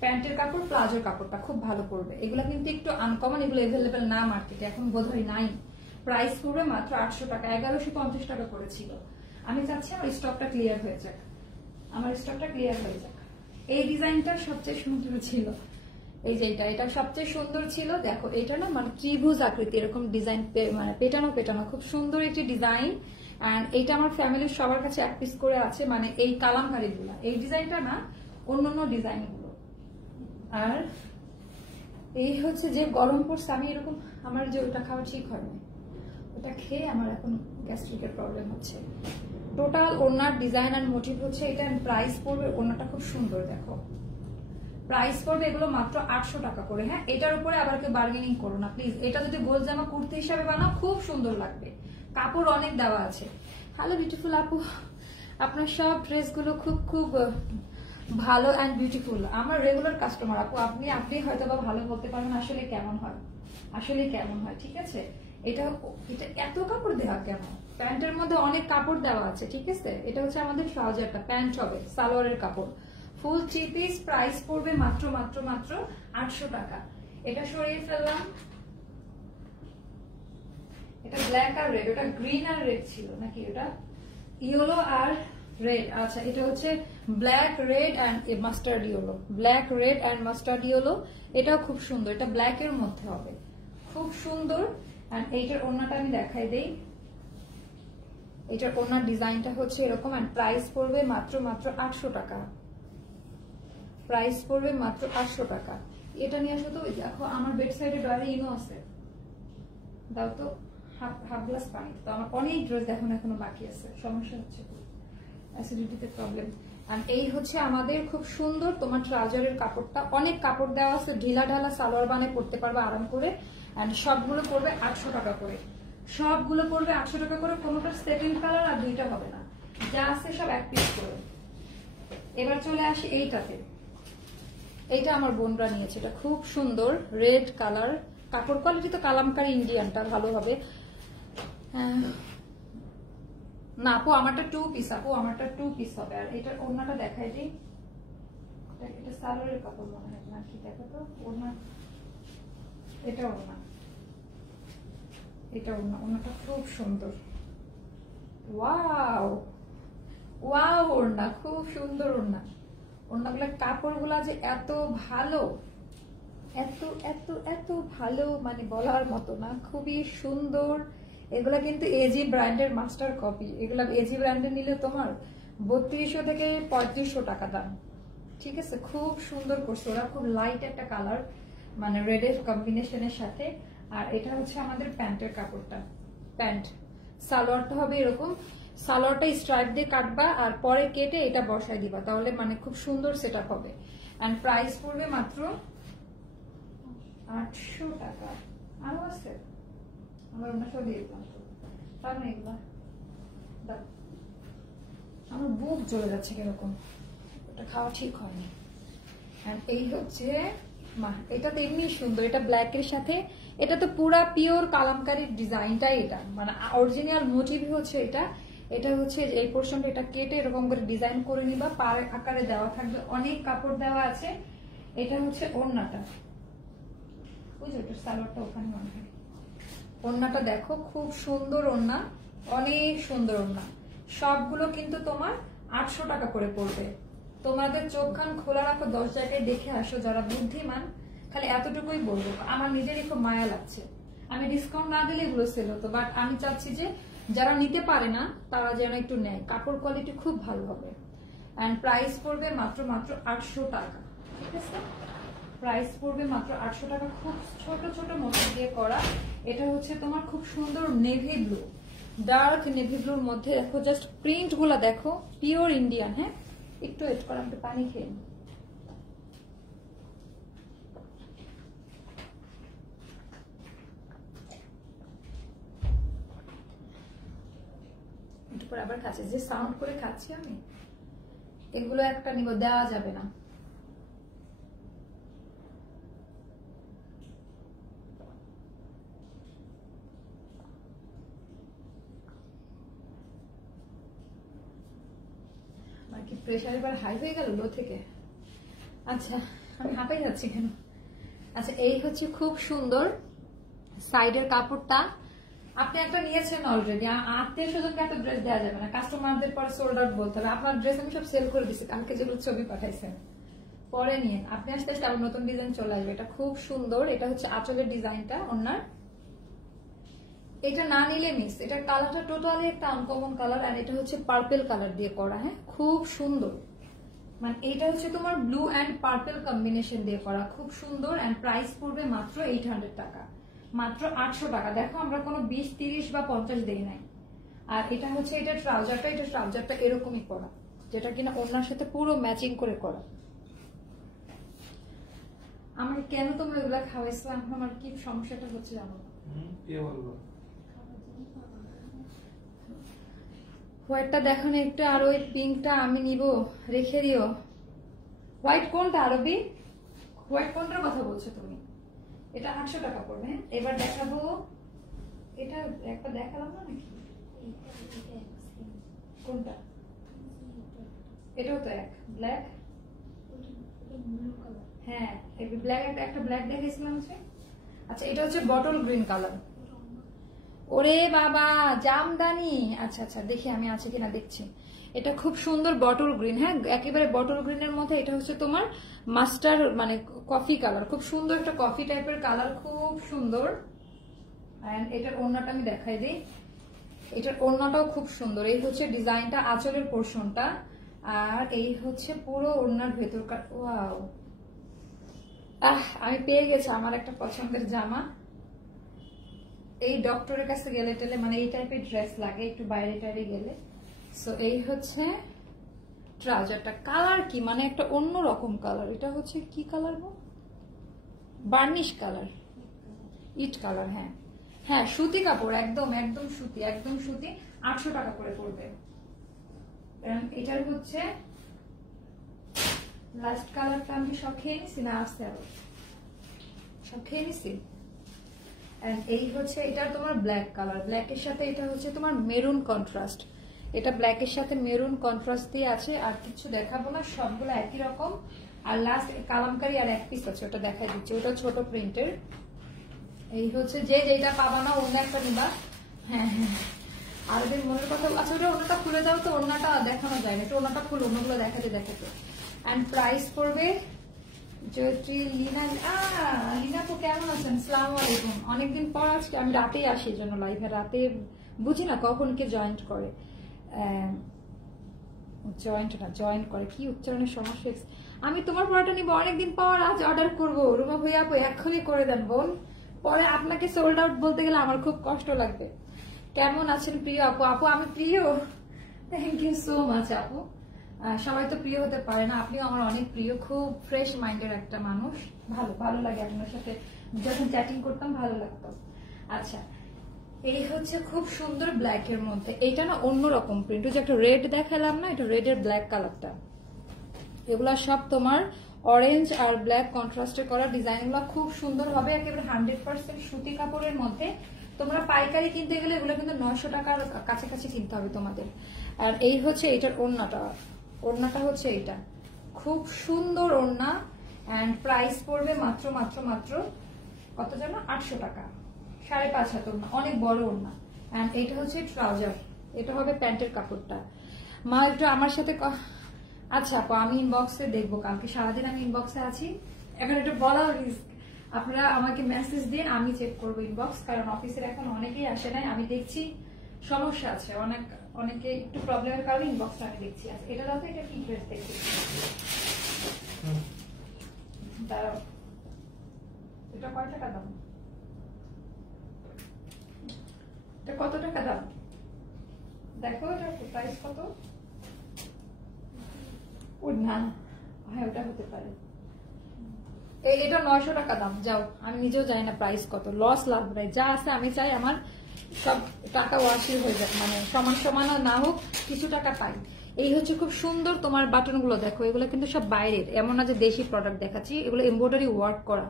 প্যান্টের কাপড়, প্লাজোর কাপড়টা খুব ভালো পড়বে। এগুলা কিন্তু একটু আনকমন, এগুলো এভেলেবেল না মার্কেটে, এখন বোধহয় নাই। প্রাইস পড়বে মাত্র 800 টাকা, 1150 টাকা করেছিল। আমি চাচ্ছি আমার স্টকটা ক্লিয়ার হয়ে যাক, আমার স্টকটা ক্লিয়ার হয়ে যাক। এই ডিজাইনটা সবচেয়ে সুন্দর ছিল, এই যে এটা সবচেয়ে সুন্দর ছিল। দেখো এটা না মানে ত্রিভুজ আকৃতি, এরকম ডিজাইন মানে পেটানো পেটানো, খুব সুন্দর একটি ডিজাইন। এন্ড এইটা আমার ফ্যামিলির সবার কাছে 1 পিস করে আছে, মানে এই কালামকারী গুলা, এই ডিজাইনটা না, অন্যান্য ডিজাইন গুলো। আর এই হচ্ছে যে গরম পড়ছে, আমি এরকম আমার যে ওটা খাওয়া ঠিক হয় না, ওটা খেয়ে আমার এখন গ্যাস্ট্রিকের প্রবলেম হচ্ছে। টোটাল ওড়নার ডিজাইন আর মোটিভ হচ্ছে এটা। প্রাইস পড়বে, ওড়নাটা খুব সুন্দর, দেখো প্রাইস পড়বে এগুলো মাত্র 800 টাকা করে। হ্যাঁ, এটার উপরে আবার কেউ বার্গেনিং করো না প্লিজ। এটা যদি গোল জামা কুর্তি হিসাবে বানাও খুব সুন্দর লাগবে, কাপড় অনেক দেওয়া আছে। হ্যালো বিউটিফুল আপু, আপনার সব ড্রেসগুলো খুব খুব ভালো অ্যান্ড বিউটিফুল। আমার রেগুলার কাস্টমার আপু, আপনি হয়তো বা ভালো বলতে পারবেন আসলে কেমন হয়, আসলে কেমন হয়। ঠিক আছে, এটা এত কাপড় দেওয়া কেন? প্যান্টের মধ্যে অনেক কাপড় দেওয়া আছে। ঠিক আছে, এটা হচ্ছে আমাদের ট্রাউজারটা, প্যান্ট হবে সালোয়ারের কাপড়, ফুল 3 পিস। প্রাইস পড়বে মাত্র 800 টাকা। এটা সরিয়ে ফেললাম। এটা ব্ল্যাক আর রেড, ওটা গ্রিন আর রেড ছিল নাকি, ওটা ইয়েলো আর রেড। আচ্ছা, এটা হচ্ছে black red and mustard yellow, black red and mustard yellow. এটাও খুব সুন্দর, এটা ব্ল্যাক এর মধ্যে হবে, খুব সুন্দর। অ্যান্ড এইটার ওড়নাটা আমি দেখাই দেই। এটার ওড়নার ডিজাইনটা হচ্ছে এরকম। অ্যান্ড প্রাইস পড়বে মাত্র 800 টাকা। প্রাইস পড়বে মাত্র 800 টাকা। এটা নিয়ে আসো তো। দেখো আমার বেড সাইডে ডয়ারে ইনো আছে, দাও তো হাফ গ্লাস পানি। তো আমার অনেক ড্রেস এখনো বাকি আছে, সমস্যা হচ্ছে, অ্যাসিডিটিতে প্রবলেম। আর এই হচ্ছে আমাদের খুব সুন্দর তোমার ট্রাউজারের কাপড়টা, অনেক কাপড় দেওয়া আছে, ঢিলা ঢালা সালোয়ার বানিয়ে পড়তে পারবে আরাম করে। এন্ড সবগুলো পড়বে 800 টাকা করে, সবগুলো পড়বে 800 টাকা করে। কোনোটা সেকেন্ড কালার আর 2টা হবে না, যা আছে সব 1 পিস করে। এবার চলে আসি এইটাতে। এইটা আমার বোনরা নিয়েছে, এটা খুব সুন্দর রেড কালার, কাপড় কোয়ালিটি তো কালামকারী ইন্ডিয়ানটা ভালো হবে। না আপু আমারটা 2 পিস, আপু আমারটা 2 পিস হবে। আর এটার ওড়নাটা দেখাই দিই, এটা সালোয়ারের কাপড় মনে হয় না কি, দেখো তো ওড়না, এটা ওড়না, এটা ওড়নাটা খুব সুন্দর। ওয়াও ওয়াও, ওড়না খুব সুন্দর। ওড়নাগুলোর কাপড়গুলা যে এত ভালো, এত এত এত ভালো, মানে বলার মতো না, খুবই সুন্দর। এগুলা কিন্তু এজি ব্র্যান্ডের মাস্টার কপি। এগুলা এজি ব্র্যান্ডের নিলে তোমার 3200 থেকে 3500 টাকা দাম। ঠিক আছে, খুব সুন্দর করছে ওরা, খুব লাইট একটা কালার, মানে রেডের কম্বিনেশনের সাথে। আর এটা হচ্ছে আমাদের প্যান্টের কাপড়টা, প্যান্ট। সালোয়ারটা হবে এরকম, সালোয়ারটা স্ট্রাইপ দিয়ে কাটবা আর পরে কেটে এটা বসাই দিবা, তাহলে মানে খুব সুন্দর সেট আপ হবে। এন্ড প্রাইস পড়বে মাত্র 800 টাকা। আরো আছে, আমার অন্য সব দিয়ে দিলাম তো, পারবেন এগুলা? আমার বুক জ্বলে যাচ্ছে কিরকম, এটা খাওয়া ঠিক হয়নি। আর এই হচ্ছে এটা তো এমনি সুন্দর, এটা ব্ল্যাক এর সাথে, এটা তো পুরা পিওর কালামকারীর ডিজাইনটাই, এটা মানে অরিজিনাল মোটিভই হচ্ছে এটা। এটা হচ্ছে এই পোর্শনটা, এটা কেটে এরকম করে ডিজাইন করে নিবা, পার আকারে দেওয়া থাকবে, অনেক কাপড় দেওয়া আছে। এটা হচ্ছে ওড়নাটা, বুঝছো, এটা সালোয়ারটা ওখানে মনে হয়। ওড়নাটা দেখো খুব সুন্দর ওড়না, অনেক সুন্দর ওড়না। সবগুলো কিন্তু তোমার 800 টাকা করে পড়বে। তোমাদের চোখ কান খোলা রাখো, 10 জায়গায় দেখে আসো যারা বুদ্ধিমান। খালি এতটুকুই বলবো, আমার নিজেরই খুব মায়া লাগছে, আমি ডিসকাউন্ট না দিলে এগুলো সেল হতো, বাট আমি চাচ্ছি যে যারা নিতে পারে না তারা যেন একটু নেয়, কাপড় কোয়ালিটি খুব ভালো হবে। এন্ড প্রাইস পড়বে মাত্র 800 টাকা, ঠিক আছে? প্রাইস পড়বে মাত্র 800 টাকা। খুব ছোট ছোট মোটিভ দিয়ে করা। এটা হচ্ছে তোমার খুব সুন্দর নেভি ব্লু, ডার্ক নেভি ব্লুর মধ্যে দেখো, জাস্ট প্রিন্ট গুলা দেখো, পিওর ইন্ডিয়ান। হ্যাঁ, একটু ওয়েট করো, একটু পানি খেয়ে নিই। একটু পরে আবার খাচ্ছি, যে সাউন্ড করে খাচ্ছি আমি, এগুলো একটা নিব, দেওয়া যাবে না। কি প্রেশার এবার হাই হয়ে গেল লো থেকে? আচ্ছা, আমি হাঁপাই যাচ্ছি কেন? আচ্ছা, এই হচ্ছে খুব সুন্দর সাইডের কাপড়টা। আপনি একটা নিয়েছেন অলরেডি, আত্মীয় স্বজনকে একটা ড্রেস দেওয়া যাবে না, কাস্টমারদের পরে সোল্ড আউট বলতে হবে। আপনার ড্রেস আমি সব সেল করে দিচ্ছি, কালকে যেগুলো ছবি পাঠাইছেন পরে নিয়ে আপনি আস্তে আস্তে আবার নতুন ডিজাইন চলে আসবে। এটা খুব সুন্দর, এটা হচ্ছে আঁচলের ডিজাইনটা, ওনার এটা না নিলে মিস। এটার কালারটা টোটালি একটা আনকমন কালার, আর এটা হচ্ছে পার্পেল কালার দিয়ে করা। হ্যাঁ, খুব সুন্দর, মানে এটা হচ্ছে তোমার ব্লু এন্ড পার্পেল কম্বিনেশন দিয়ে করা, খুব সুন্দর। এন্ড প্রাইস পড়বে মাত্র 800 টাকা, মাত্র 800 টাকা। দেখো আমরা কোনো 20, 30 বা 50 দেই নাই। আর এটা হচ্ছে এটা ট্রাউজারটা এরকমই করা, যেটা কিনা ওনার সাথে পুরো ম্যাচিং করে করা। আমার কেন তোমরা এগুলা খাওয়াইছো, এখন আমার কি সমস্যাটা হচ্ছে জানো? হোয়াইটটা দেখো না একটু, আর ওই পিঙ্কটা আমি নিব, রেখে দিও। হোয়াইট কোনটা আরবি? হোয়াইট কোনটার কথা বলছো তুমি? এটা 800 টাকা পড়বে। এবার দেখাবো, এটা একটা দেখালাম না নাকি? কোনটা? এটাও তো এক ব্ল্যাক। হ্যাঁ, ব্ল্যাক একটা ব্ল্যাক দেখাইছিলাম। আচ্ছা, এটা হচ্ছে বটল গ্রিন কালার। ওরে বাবা, জামদানি। আচ্ছা আচ্ছা, দেখি আমি আছে কিনা দেখছি। এটা খুব সুন্দর বটল গ্রিন। হ্যাঁ, একেবারে বটল গ্রিনের মধ্যে। এটা হচ্ছে তোমার মাস্টার মানে কফি কালার, খুব সুন্দর একটা কফি টাইপের কালার, খুব সুন্দর। এন্ড এটার ওড়নাটা আমি দেখাই দিই, এটার ওড়নাটাও খুব সুন্দর। এই হচ্ছে ডিজাইনটা, আঁচলের পোর্শনটা, আর এই হচ্ছে পুরো ওড়নার ভেতরকার। ওয়াও, আমি পেয়ে গেছি আমার একটা পছন্দের জামা। এই ডক্টরের কাছে গেলে টেলে মানে এই টাইপের ড্রেস লাগে একটু বাইরে টাইরে গেলে। সো এই হচ্ছে ট্রাউজারটা। কালার কি মানে একটা অন্য রকম কালার। এটা হচ্ছে কি কালার গো? বার্নিশ কালার, ইট কালার। হ্যাঁ হ্যাঁ, সুতি কাপড়, একদম একদম সুতি, একদম সুতি। 800 টাকা করে পড়বে। এটার হচ্ছে লাস্ট কালারটা আমি সব খেয়ে নিছি না, আসতে আরো সব খেয়ে নিছি। এই হচ্ছে এটা তোমার ব্ল্যাক কালার, ব্ল্যাকের সাথে এটা হচ্ছে তোমার মেরুন কন্ট্রাস্ট। এটা ব্ল্যাকের সাথে মেরুন কন্ট্রাস্ট দিয়ে আছে। আর কিছু দেখাবো না, সবগুলো একই রকম। আর লাস্ট কালামকারী আর এক পিস আছে, ওটা দেখাই দিচ্ছি, ওটা ছোট প্রিন্টের। এই হচ্ছে যে যেটা পাবা না অন্য একটা নিবা। হ্যাঁ হ্যাঁ, আর ওদের মনের কথা। আচ্ছা, ওটা ওনাটা খুলে দাও তো, ওনাটা দেখানো যায় না, এটা ওনাটা খুলে, অন্যগুলো দেখাতে দেখাতে। এন্ড প্রাইস পড়বে জয়ত্রী লিনা তো কেমন আছেন? আসসালামু আলাইকুম। অনেকদিন পর আজকে আমি রাতেই আসি, এই জন্য লাইভে রাতে বুঝি না কখন কে জয়েন্ট করে। জয়েন্ট করে কি উচ্চারণের সমস্যা। আমি তোমার পড়াটা নিবো অনেকদিন পর, আজ অর্ডার করবো। রুমা ভাইয়া আপু এখনই করে দেন বোন, পরে আপনাকে সোল্ড আউট বলতে গেলে আমার খুব কষ্ট লাগবে। কেমন আছেন প্রিয় আপু? আপু আমি প্রিয়, থ্যাংক ইউ সো মাচ আপু। সবাই তো প্রিয় হতে পারে না, আপনিও আমার অনেক প্রিয়, খুব ফ্রেশ মাইন্ডের একটা মানুষ, ভালো লাগে আপনার সাথে যখন চ্যাটিং করতাম ভালো লাগতো। আচ্ছা, এই হচ্ছে খুব সুন্দর ব্ল্যাক এর মধ্যে, এইটা না অন্যরকম প্রিন্ট, যে একটা রেড দেখালাম না, এটা রেড এর ব্ল্যাক কালারটা, এগুলা সব তোমার অরেঞ্জ আর ব্ল্যাক কন্ট্রাস্টে করা ডিজাইন, গুলো খুব সুন্দর হবে, একেবারে 100% সুতি কাপড়ের মধ্যে। তোমরা পাইকারি কিনতে গেলে এগুলো কিন্তু 900 টাকার কাছাকাছি কিনতে হবে তোমাদের। আর এই হচ্ছে এইটার ওড়নাটা হচ্ছে এইটা, খুব সুন্দর ওড়না, এন্ড প্রাইস পড়বে মাত্র মাত্র মাত্র কত জানো, 800 টাকা, 5.5 হাত ওড়না, অনেক বড় ওড়না। এন্ড এইটা হচ্ছে ট্রাউজার, এটা হবে প্যান্টের কাপড়টা। মা একটু আমার সাথে আচ্ছা আপু, আমি ইনবক্সে দেখবো, কালকে সারাদিন আমি ইনবক্সে আছি, এখন এটা বলা রিস্ক, আপনারা আমাকে মেসেজ দিন, আমি চেক করবো ইনবক্স, কারণ অফিসের এখন অনেকেই আসে নাই, আমি দেখছি সমস্যা আছে, অনেকে একটু প্রবলেমের কারণে ইনবক্সটা আমি দেখছি। আচ্ছা এটা দাও তো, এটা কি ড্রেস দেখছি, দাঁড়াও, এটা কয় টাকা দাম, এটা কত টাকা দাম দেখো, এটা প্রাইস কত, ও না হ্যাঁ ওটা হতে পারে, এটা 900 টাকা দাম। যাও, আমি নিজেও জানি না প্রাইস কত, লস লাভ নাই, যা আছে আমি চাই আমার সব টাকা ওয়াশি হয়ে যাক, মানে সমান সমান না হোক, কিছু টাকা পাই। এই হচ্ছে খুব সুন্দর তোমার বাটন গুলো দেখো, এগুলো কিন্তু সব বাইরের, এমন না যে দেশি প্রোডাক্ট দেখাচ্ছি, এগুলো এমব্রয়ডারি ওয়ার্ক করা,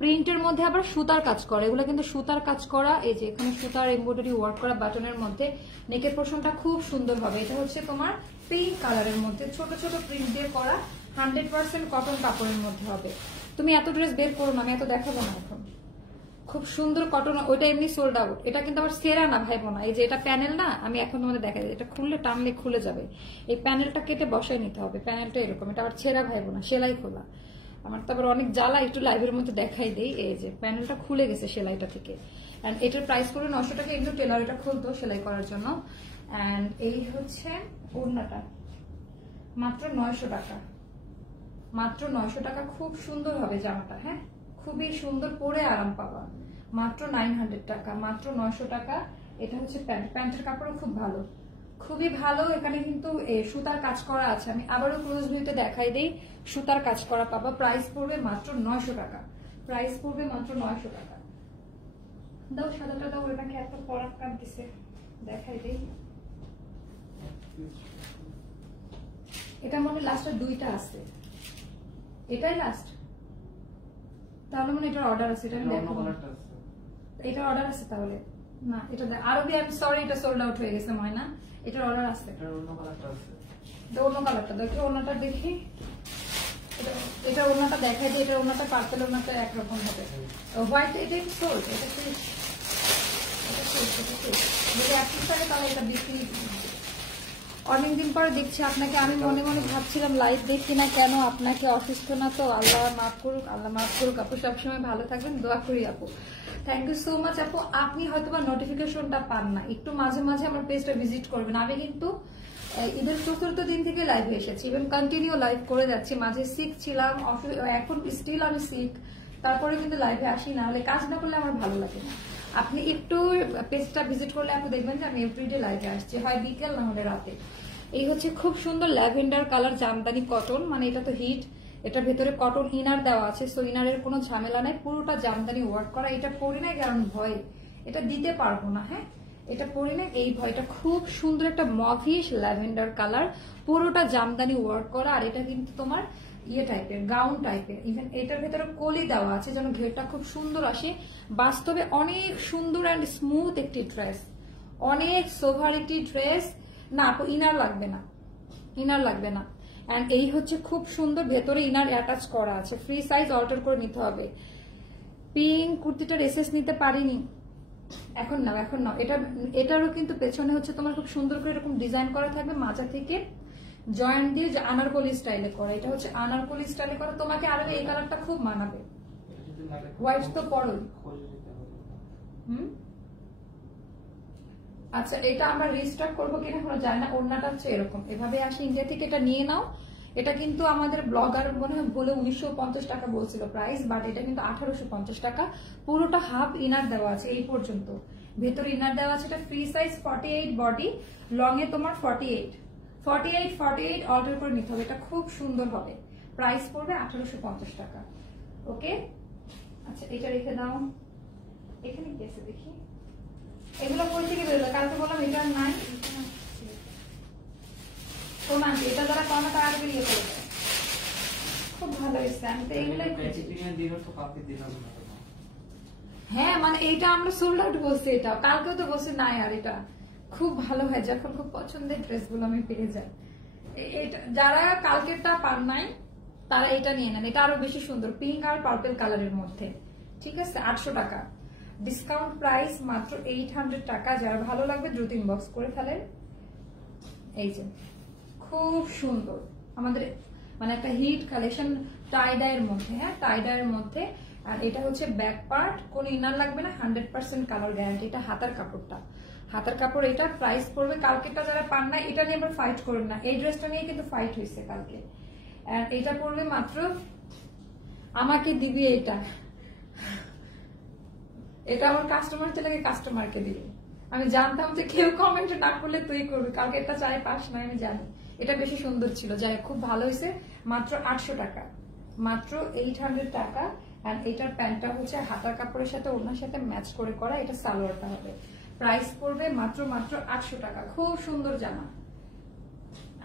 প্রিন্টের মধ্যে আবার সুতার কাজ করা, এগুলো কিন্তু সুতার কাজ করা, এই যে এখানে সুতার এমব্রয়ডারি ওয়ার্ক করা বাটনের মধ্যে, নেকের পোর্শনটা খুব সুন্দর হবে। এটা হচ্ছে তোমার পিঙ্ক কালারের মধ্যে ছোট ছোট প্রিন্ট দিয়ে করা, 100% কটন কাপড়ের মধ্যে হবে। তুমি এত ড্রেস বের করো না, আমি এত দেখাবো না এখন, খুব সুন্দর কটন, ওইটা এমনি সোল্ড আউট, এটা কিন্তু আবার সেরা না ভাইবো না, এই যে এটা প্যানেল না, আমি এখন তোমাদের দেখা যায়, এটা খুললে টানলে খুলে যাবে, এই প্যানেলটা কেটে বসাই নিতে হবে, প্যানেলটা এরকম, এটা আবার ছেঁড়া ভাইবো না, সেলাই খোলা, আমার তো আবার অনেক জ্বালা, একটু লাইভের মধ্যে দেখাই দেই, এই যে প্যানেলটা খুলে গেছে সেলাইটা থেকে। এন্ড এটার প্রাইস পড়বে 900 টাকা, একটু টেলার এটা খুলতো সেলাই করার জন্য। এন্ড এই হচ্ছে ওড়নাটা, মাত্র 900 টাকা, মাত্র 900 টাকা, খুব সুন্দর হবে জামাটা, হ্যাঁ খুবই সুন্দর, পরে আরাম পাবা, মাত্র 900 টাকা, মাত্র 900 টাকা। এটা হচ্ছে প্যান্ট, প্যান্টের কাপড়ও খুব ভালো, খুবই ভালো, এখানে কিন্তু সুতার কাজ করা আছে, আমি আবারও ক্লোজ ভিউতে দেখাই দেই, সুতার কাজ করা পাবা, প্রাইস পড়বে মাত্র 900 টাকা, প্রাইস পড়বে মাত্র 900 টাকা। দাও সাদাটা দাও, ওটাকে এত পরাক কাটতেছে, দেখাই দেই, এটা মনে লাস্টে 2টা আছে, এটাই লাস্ট, তাহলে মনে এটার অর্ডার আছে, এটা দেখো, এটার অর্ডার আছে তাহলে না, এটা আরবি, আমি সরি এটা সোল্ড আউট হয়ে গেছে ময়না, এটার অর্ডার আছে, অন্য কালারটা দেখি, অন্যটা দেখি, এটা অন্যটা দেখাই দিই, এটা অন্যটা পার্পেল, অন্যটা একরকম হবে, হোয়াইট এটা সোল্ড, এটা যদি 1 টাকা তাহলে এটা বিক্রি। অনেকদিন পরে দেখছি আপনাকে, আমি মনে মনে ভাবছিলাম লাইভ দেখছি না কেন, আপনাকে অসুস্থ না তো, আল্লাহ মাফ করুক, আল্লাহ মাফ করুক আপু, সবসময় ভালো থাকবেন, দোয়া করি আপু, থ্যাংক ইউ সো মাচ আপু। আপনি হয়তো বা নোটিফিকেশনটা পান না, একটু মাঝে মাঝে আমার পেজটা ভিজিট করবেন, আমি কিন্তু ঈদের 4th দিন থেকে লাইভে এসেছি, ইভেন কন্টিনিউ লাইভ করে যাচ্ছি, মাঝে সিক ছিলাম, এখন স্টিল আমি সিক, তারপরে কিন্তু লাইভে আসি না, হলে কাজ না করলে আমার ভালো লাগে না। আপনি একটু পেজটা ভিজিট করলে আপনি দেখবেন যে আমি এভরিডে লাইভে আসছি, হয় বিকেল না হলে রাতে। এই হচ্ছে খুব সুন্দর ল্যাভেন্ডার কালার জামদানি কটন, মানে এটা তো হিট, এটার ভেতরে কটন ইনার দেওয়া আছে, সো ইনারের কোনো ঝামেলা নাই, পুরোটা জামদানি ওয়ার্ক করা, এটা পরি নাই কারণ ভয়, এটা দিতে পারবো না, হ্যাঁ এটা পরি না এই ভয়টা, খুব সুন্দর একটা মভিশ ল্যাভেন্ডার কালার, পুরোটা জামদানি ওয়ার্ক করা, আর এটা কিন্তু তোমার ইয়ে টাইপের, গাউন টাইপের, ইভেন এটার ভেতরে কলি দেওয়া আছে যেন ঘেরটা খুব সুন্দর আসে, বাস্তবে অনেক সুন্দর অ্যান্ড স্মুথ একটি ড্রেস, অনেক সোভার একটি ড্রেস, না ইনার লাগবে না, ইনার লাগবে না। এন্ড এই হচ্ছে খুব সুন্দর, ভেতরে ইনার অ্যাটাচ করা আছে, ফ্রি সাইজ অল্টার করে নিতে হবে। পিঙ্ক কুর্তিটার এসএস নিতে পারিনি, এখন নাও এখন নাও, এটারও কিন্তু পেছনে হচ্ছে তোমার খুব সুন্দর করে এরকম ডিজাইন করা থাকবে, মাঝা থেকে জয়েন্ট দিয়ে, যে আনারকলি স্টাইলে করা, এটা হচ্ছে আনারকলি স্টাইলে করা, তোমাকে আরো এই কালারটা খুব মানাবে, হোয়াইট তো পরোই। আচ্ছা এটা আমরা রিস্টক করবো কিনা এখনো জানি না, ওড়নাটা হচ্ছে এরকম, এভাবে আসে ইন্ডিয়া থেকে, এটা নিয়ে নাও, এটা কিন্তু আমাদের ব্লগার মনে হয় বলে 1950 টাকা বলছিল প্রাইস, বাট এটা কিন্তু 1850 টাকা, পুরোটা হাফ ইনার দেওয়া আছে এই পর্যন্ত, ভেতরে ইনার দেওয়া আছে, এটা ফ্রি সাইজ 48 বডি, লং এ তোমার 48, 48 অর্ডার করে নিতে হবে, এটা খুব সুন্দর হবে। প্রাইস পড়বে 1850 টাকা। ওকে, আচ্ছা এটা রেখে দাও। এখানে কি আছে দেখি, এগুলো কই থেকে বেরোলো? কালকে বললাম এটা নাই, কোন আনটি? এটা যারা কম তারা আগে বেরিয়ে পড়বে। খুব ভালো হয়েছে, আমি তো এইগুলোই হ্যাঁ, মানে এইটা আমরা সোল্ড আউট বলছি, এটা কালকেও তো বলছি নাই। আর এটা খুব ভালো হয় যখন খুব পছন্দের ড্রেসগুলো আমি পেয়ে যাই। এটা যারা কালকেরটা পার নাই তারা এটা নিয়ে নেন, এটা আরো বেশি সুন্দর, পিঙ্ক আর পার্পল কালারের মধ্যে। ঠিক আছে, 800 টাকা ডিসকাউন্ট প্রাইস, মাত্র 800 টাকা। যারা ভালো লাগবে দ্রুত ইনবক্স করে ফেলেন। এই যে খুব সুন্দর আমাদের মানে একটা হিট কালেকশন টাইডাইয়ের মধ্যে, হ্যাঁ টাইডাইয়ের মধ্যে। আর এটা হচ্ছে ব্যাক পার্ট, কোনো ইনার লাগবে না, 100% কালার গ্যারান্টি। এটা হাতার কাপড়টা, হাতার কাপড়। এটা প্রাইস পড়বে, কালকেটা যারা পান না এটা নিয়ে আবার ফাইট করেন না, এই ড্রেসটা নিয়ে কিন্তু ফাইট হয়েছে কালকে। এটা পড়বে মাত্র, আমাকে দিবি এটা, এটা আমার কাস্টমার ছেলেকে কাস্টমারকে দিবি। আমি জানতাম যে কেউ কমেন্টে না করলে তুই করবি, কালকে এটা চাই পাস না আমি জানি। এটা বেশি সুন্দর ছিল, যাই খুব ভালো হয়েছে। মাত্র 800 টাকা, মাত্র 800 টাকা। আর এটার প্যান্টটা হচ্ছে হাতার কাপড়ের সাথে ওনার সাথে ম্যাচ করে করা, এটা সালোয়ারটা হবে। প্রাইস পড়বে মাত্র 800 টাকা। খুব সুন্দর জামা।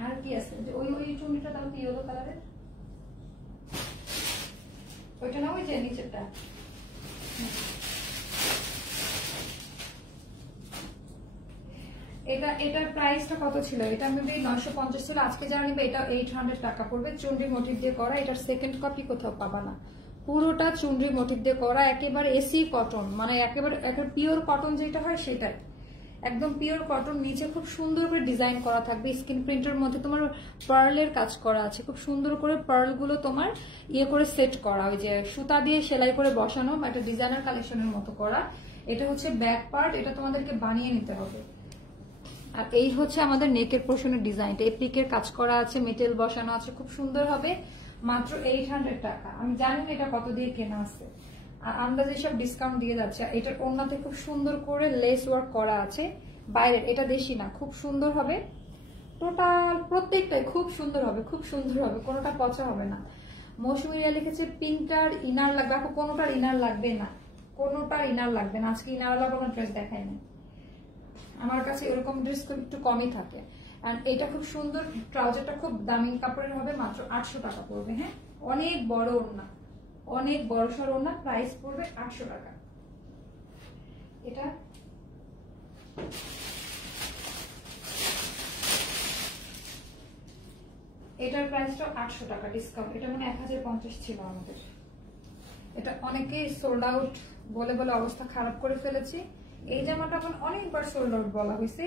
আর কি আছে, ওই চুন্ডিটা দাও, ইয়েলো কালারের ওইটা না, ওই যে নিচেরটা। এটার প্রাইসটা কত ছিল? এটা মেবি 950 ছিল, আজকে যারা নিবে এটা 800 টাকা পড়বে। চুনরি মোটিভ দিয়ে করা, এটার সেকেন্ড কপি কোথাও পাবা না, পুরোটা চুনরি মোটিভ দিয়ে করা, একেবারে এসি কটন, মানে একেবারে পিওর কটন যেটা হয় সেটাই, একদম পিওর কটন। নিচে খুব সুন্দর করে ডিজাইন করা থাকবে, স্ক্রিন প্রিন্টের মধ্যে তোমার পার্লের কাজ করা আছে, খুব সুন্দর করে পার্ল গুলো তোমার ইয়ে করে সেট করা, ওই যে সুতা দিয়ে সেলাই করে বসানো, একটা ডিজাইনার কালেকশনের মতো করা। এটা হচ্ছে ব্যাক পার্ট, এটা তোমাদেরকে বানিয়ে নিতে হবে। আর এই হচ্ছে আমাদের নেকের পোর্শনের ডিজাইনটা, এপ্লিকের কাজ করা আছে, মেটেল বসানো আছে, খুব সুন্দর হবে। মাত্র 800 টাকা। আমি জানি না এটা কত দিয়ে কেনা আছে, আর আন্দাজে সব ডিসকাউন্ট দিয়ে যাচ্ছে। এটার ওড়নাতে খুব সুন্দর করে লেস ওয়ার্ক করা আছে বাইরের, এটা দেশি না, খুব সুন্দর হবে। টোটাল প্রত্যেকটাই খুব সুন্দর হবে, খুব সুন্দর হবে, কোনোটা পচা হবে না। মৌসুমী রিয়া লিখেছে পিঙ্কটার ইনার লাগবে, আপু কোনোটার ইনার লাগবে না, কোনোটার ইনার লাগবে না। আজকে ইনারওয়ালা কোনো ড্রেস দেখাই না, আমার কাছে এরকম ড্রেস একটু কমই থাকে। আর এটা খুব সুন্দর, ট্রাউজারটা খুব দামি কাপড়ের হবে, মাত্র 800 টাকা পড়বে। হ্যাঁ, অনেক বড় ওড়না, অনেক বড় সড় ওড়না, প্রাইস পড়বে 800 টাকা। এটা এটার প্রাইসটা 800 টাকা ডিসকাউন্ট, এটা মানে 1050 ছিল আমাদের। এটা অনেকেই সোল্ড আউট বলে বলে অবস্থা খারাপ করে ফেলেছি। এই জামাটা এখন অনেকবার সোল্ড আউট বলা হয়েছে।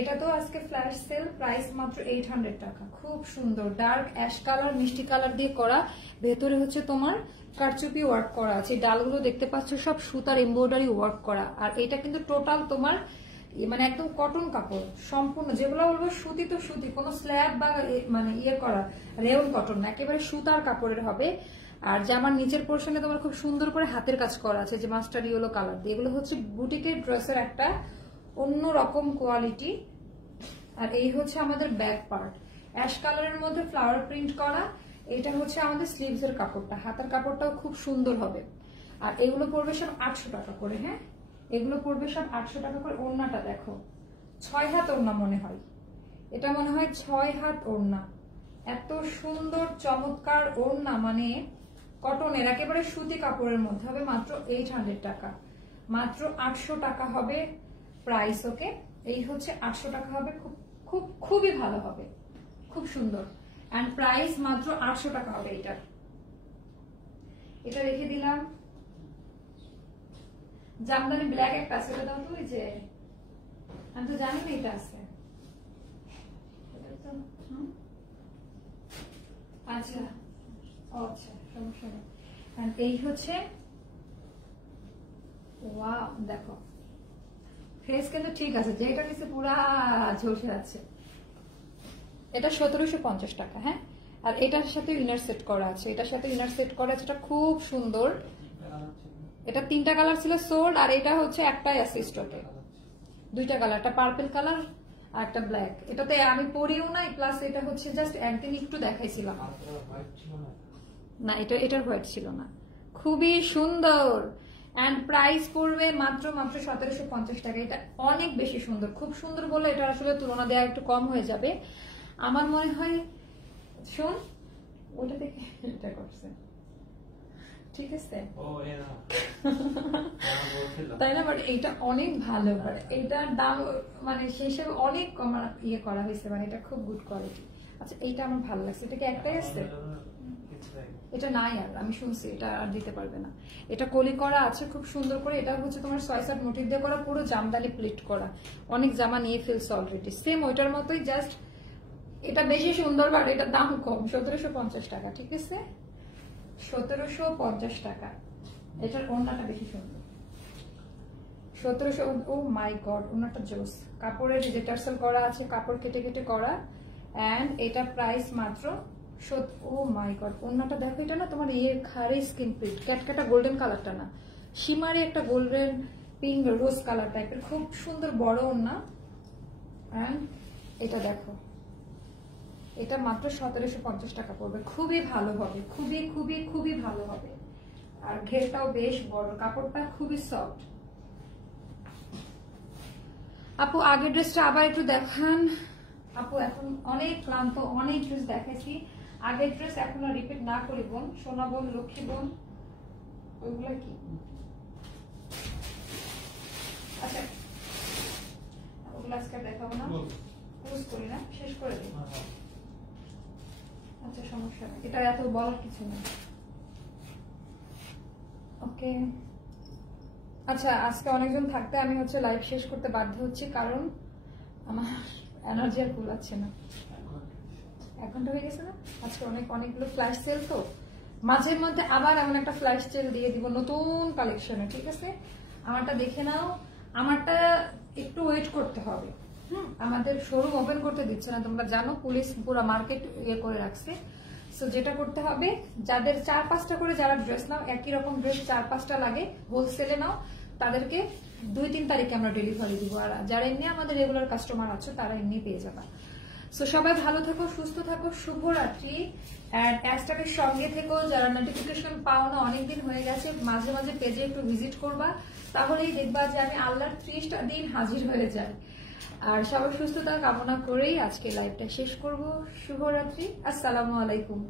এটা তো আজকে ফ্ল্যাশ সেল, প্রাইস মাত্র 800 টাকা। খুব সুন্দর ডার্ক অ্যাশ কালার, মিষ্টি কালার দিয়ে করা, ভেতরে হচ্ছে তোমার কারচুপি ওয়ার্ক করা আছে, ডালগুলো দেখতে পাচ্ছ সব সুতার এমব্রয়ডারি ওয়ার্ক করা। আর এটা কিন্তু টোটাল তোমার মানে একদম কটন কাপড় সম্পূর্ণ, যেগুলো বলবো সুতি তো সুতি, কোনো স্ল্যাব বা মানে ইয়ে করা রেওন কটন না, একেবারে সুতার কাপড়ের হবে। আর জামার নিচের পোর্শনে তোমার খুব সুন্দর করে হাতের কাজ করা আছে, যে মাস্টার ইয়েলো কালার দিয়ে। এগুলো হচ্ছে বুটিকের ড্রেসের একটা অন্য রকম কোয়ালিটি। আর এই হচ্ছে আমাদের ব্যাক পার্ট, অ্যাশ কালারের মধ্যে ফ্লাওয়ার প্রিন্ট করা। এটা হচ্ছে আমাদের স্লিভস এর কাপড়টা, হাতের কাপড়টাও খুব সুন্দর হবে। আর এগুলো পড়বে সব 800 টাকা করে। হ্যাঁ, এগুলো পড়বে সব 800 টাকা করে। ওড়নাটা দেখো, 6 হাত ওড়না মনে হয়, এটা মনে হয় 6 হাত ওড়না, এত সুন্দর চমৎকার ওড়না, মানে কটনের একেবারে সুতি কাপড়ের মধ্যে হবে। মাত্র 800 টাকা, মাত্র 800 টাকা হবে প্রাইস। ওকে, এই হচ্ছে 800 টাকা হবে, খুব খুব খুবই ভালো হবে, খুব সুন্দর। এন্ড প্রাইস মাত্র 800 টাকা হবে। এটা রেখে দিলাম। জামদানি ব্ল্যাক একটা আছে, এটা দাও তো, ওই যে আমি তো জানি না এটা আছে। আচ্ছা আচ্ছা, সমস্যা নেই। এই হচ্ছে ওয়াও, দেখো ফেস কিন্তু ঠিক আছে, যেটা নিচে পুরা ঝলসে আছে। এটা 1750 টাকা। হ্যাঁ, আর এটার সাথে ইনার সেট করা আছে, এটার সাথে ইনার সেট করা আছে, এটা খুব সুন্দর। এটা 3টা কালার ছিল সোল্ড, আর এটা হচ্ছে একটাই আছে স্টকে, 2টা কালার, একটা পার্পল কালার আর একটা ব্ল্যাক। এটাতে আমি পরিও নাই, প্লাস এটা হচ্ছে জাস্ট একদিন একটু দেখাইছিলাম। না, এটার হোয়াইট ছিল না। খুবই সুন্দর এন্ড প্রাইস পড়বে মাত্র 1750 টাকা। এটা অনেক বেশি সুন্দর, খুব সুন্দর বলে এটা আসলে তুলনা দেওয়া একটু কম হয়ে যাবে আমার মনে হয়। শোন, ওটা থেকে এটা করছে, ঠিক আছে তাই না? বাট এটা অনেক ভালো, বাট এটার দাম মানে সেই হিসেবে অনেক কম ইয়ে করা হয়েছে, মানে এটা খুব গুড কোয়ালিটি। আচ্ছা, এইটা আমার ভালো লাগছে। এটা কি একটাই আছে? এটা নাই, আর আমি শুনছি এটা আর দিতে পারবে না। এটা কলি করা আছে খুব সুন্দর করে। এটা হচ্ছে তোমার 6-7 মোটিভ দিয়ে করা, পুরো জামদানি প্লিট করা। অনেক জামা নিয়ে ফেলছে অলরেডি, সেম ওইটার মতোই, জাস্ট এটা বেশি সুন্দর, বাট এটার দাম কম, 1750 টাকা। ঠিক আছে, 1750 টাকা। এটার ওড়নাটা বেশি সুন্দর, 1700। ও মাই গড, ওড়নাটা জোস। কাপড়ের ডিটারসেল করা আছে, কাপড় কেটে কেটে করা, এন্ড এটা প্রাইস মাত্র। ও মাই গড, ওড়নাটা দেখো, এটা না তোমার ইয়ে খারে স্কিন প্রিন্ট, ক্যাটকাটা গোল্ডেন কালারটা না, সীমারে একটা গোল্ডেন পিঙ্ক রোজ কালার টাইপের, খুব সুন্দর বড় ওড়না। এন্ড এটা দেখো, এটা মাত্র 1750 টাকা পড়বে। খুবই ভালো হবে, খুবই খুবই খুবই ভালো হবে। আর ঘেরটাও বেশ বড়, কাপড়টা খুবই সফট। আপু আগের ড্রেসটা আবার একটু দেখান। আপু এখন অনেক ক্লান্ত, অনেক ড্রেস দেখাইছি। আগের ড্রেস এখন আর রিপিট না করি বোন, সোনা বোন, লক্ষ্মী বোন, ওইগুলা কি? আচ্ছা, ওগুলো আজকে দেখাবো না, ইউজ করি না, শেষ করে দিই। আচ্ছা, সমস্যা নেই, এটা এত বলার কিছু নেই। ওকে, আচ্ছা, আজকে অনেকজন থাকতে আমি হচ্ছে লাইভ শেষ করতে বাধ্য হচ্ছি, কারণ আমার এনার্জি আর কুলাচ্ছে না। 1 ঘন্টা হয়ে গেছে না? আজকে অনেকগুলো ফ্ল্যাশ সেল, তো মাঝের মধ্যে আবার এমন একটা ফ্ল্যাশ সেল দিয়ে দিব নতুন কালেকশনে। ঠিক আছে, আমারটা দেখে নাও। আমারটা একটু ওয়েট করতে হবে। আমাদের শোরুম ওপেন করতে দিচ্ছে না, তোমরা জানো, পুলিশ পুরো মার্কেট ইয়ে করে রাখছে। সো যেটা করতে হবে, যাদের 4-5টা করে যারা ড্রেস নাও, একই রকম ড্রেস 4-5টা লাগে, হোলসেলে নাও, তাদেরকে 2-3 তারিখে আমরা ডেলিভারি দিব। আর যারা এমনি আমাদের রেগুলার কাস্টমার আছে তারা এমনি পেয়ে যাবে। সো সবাই ভালো থাকো, সুস্থ থাকো, শুভরাত্রি। এন্ড হ্যাশট্যাগের সঙ্গে থেকো। যারা নোটিফিকেশন পাও না, অনেকদিন হয়ে গেছে, মাঝে মাঝে পেজে একটু ভিজিট করবা, তাহলেই দেখবা যে আমি আল্লাহর 30টা দিন হাজির হয়ে যাই। আর সবার সুস্থতা কামনা করেই আজকে লাইভটা শেষ করব। শুভরাত্রি, আসসালামু আলাইকুম।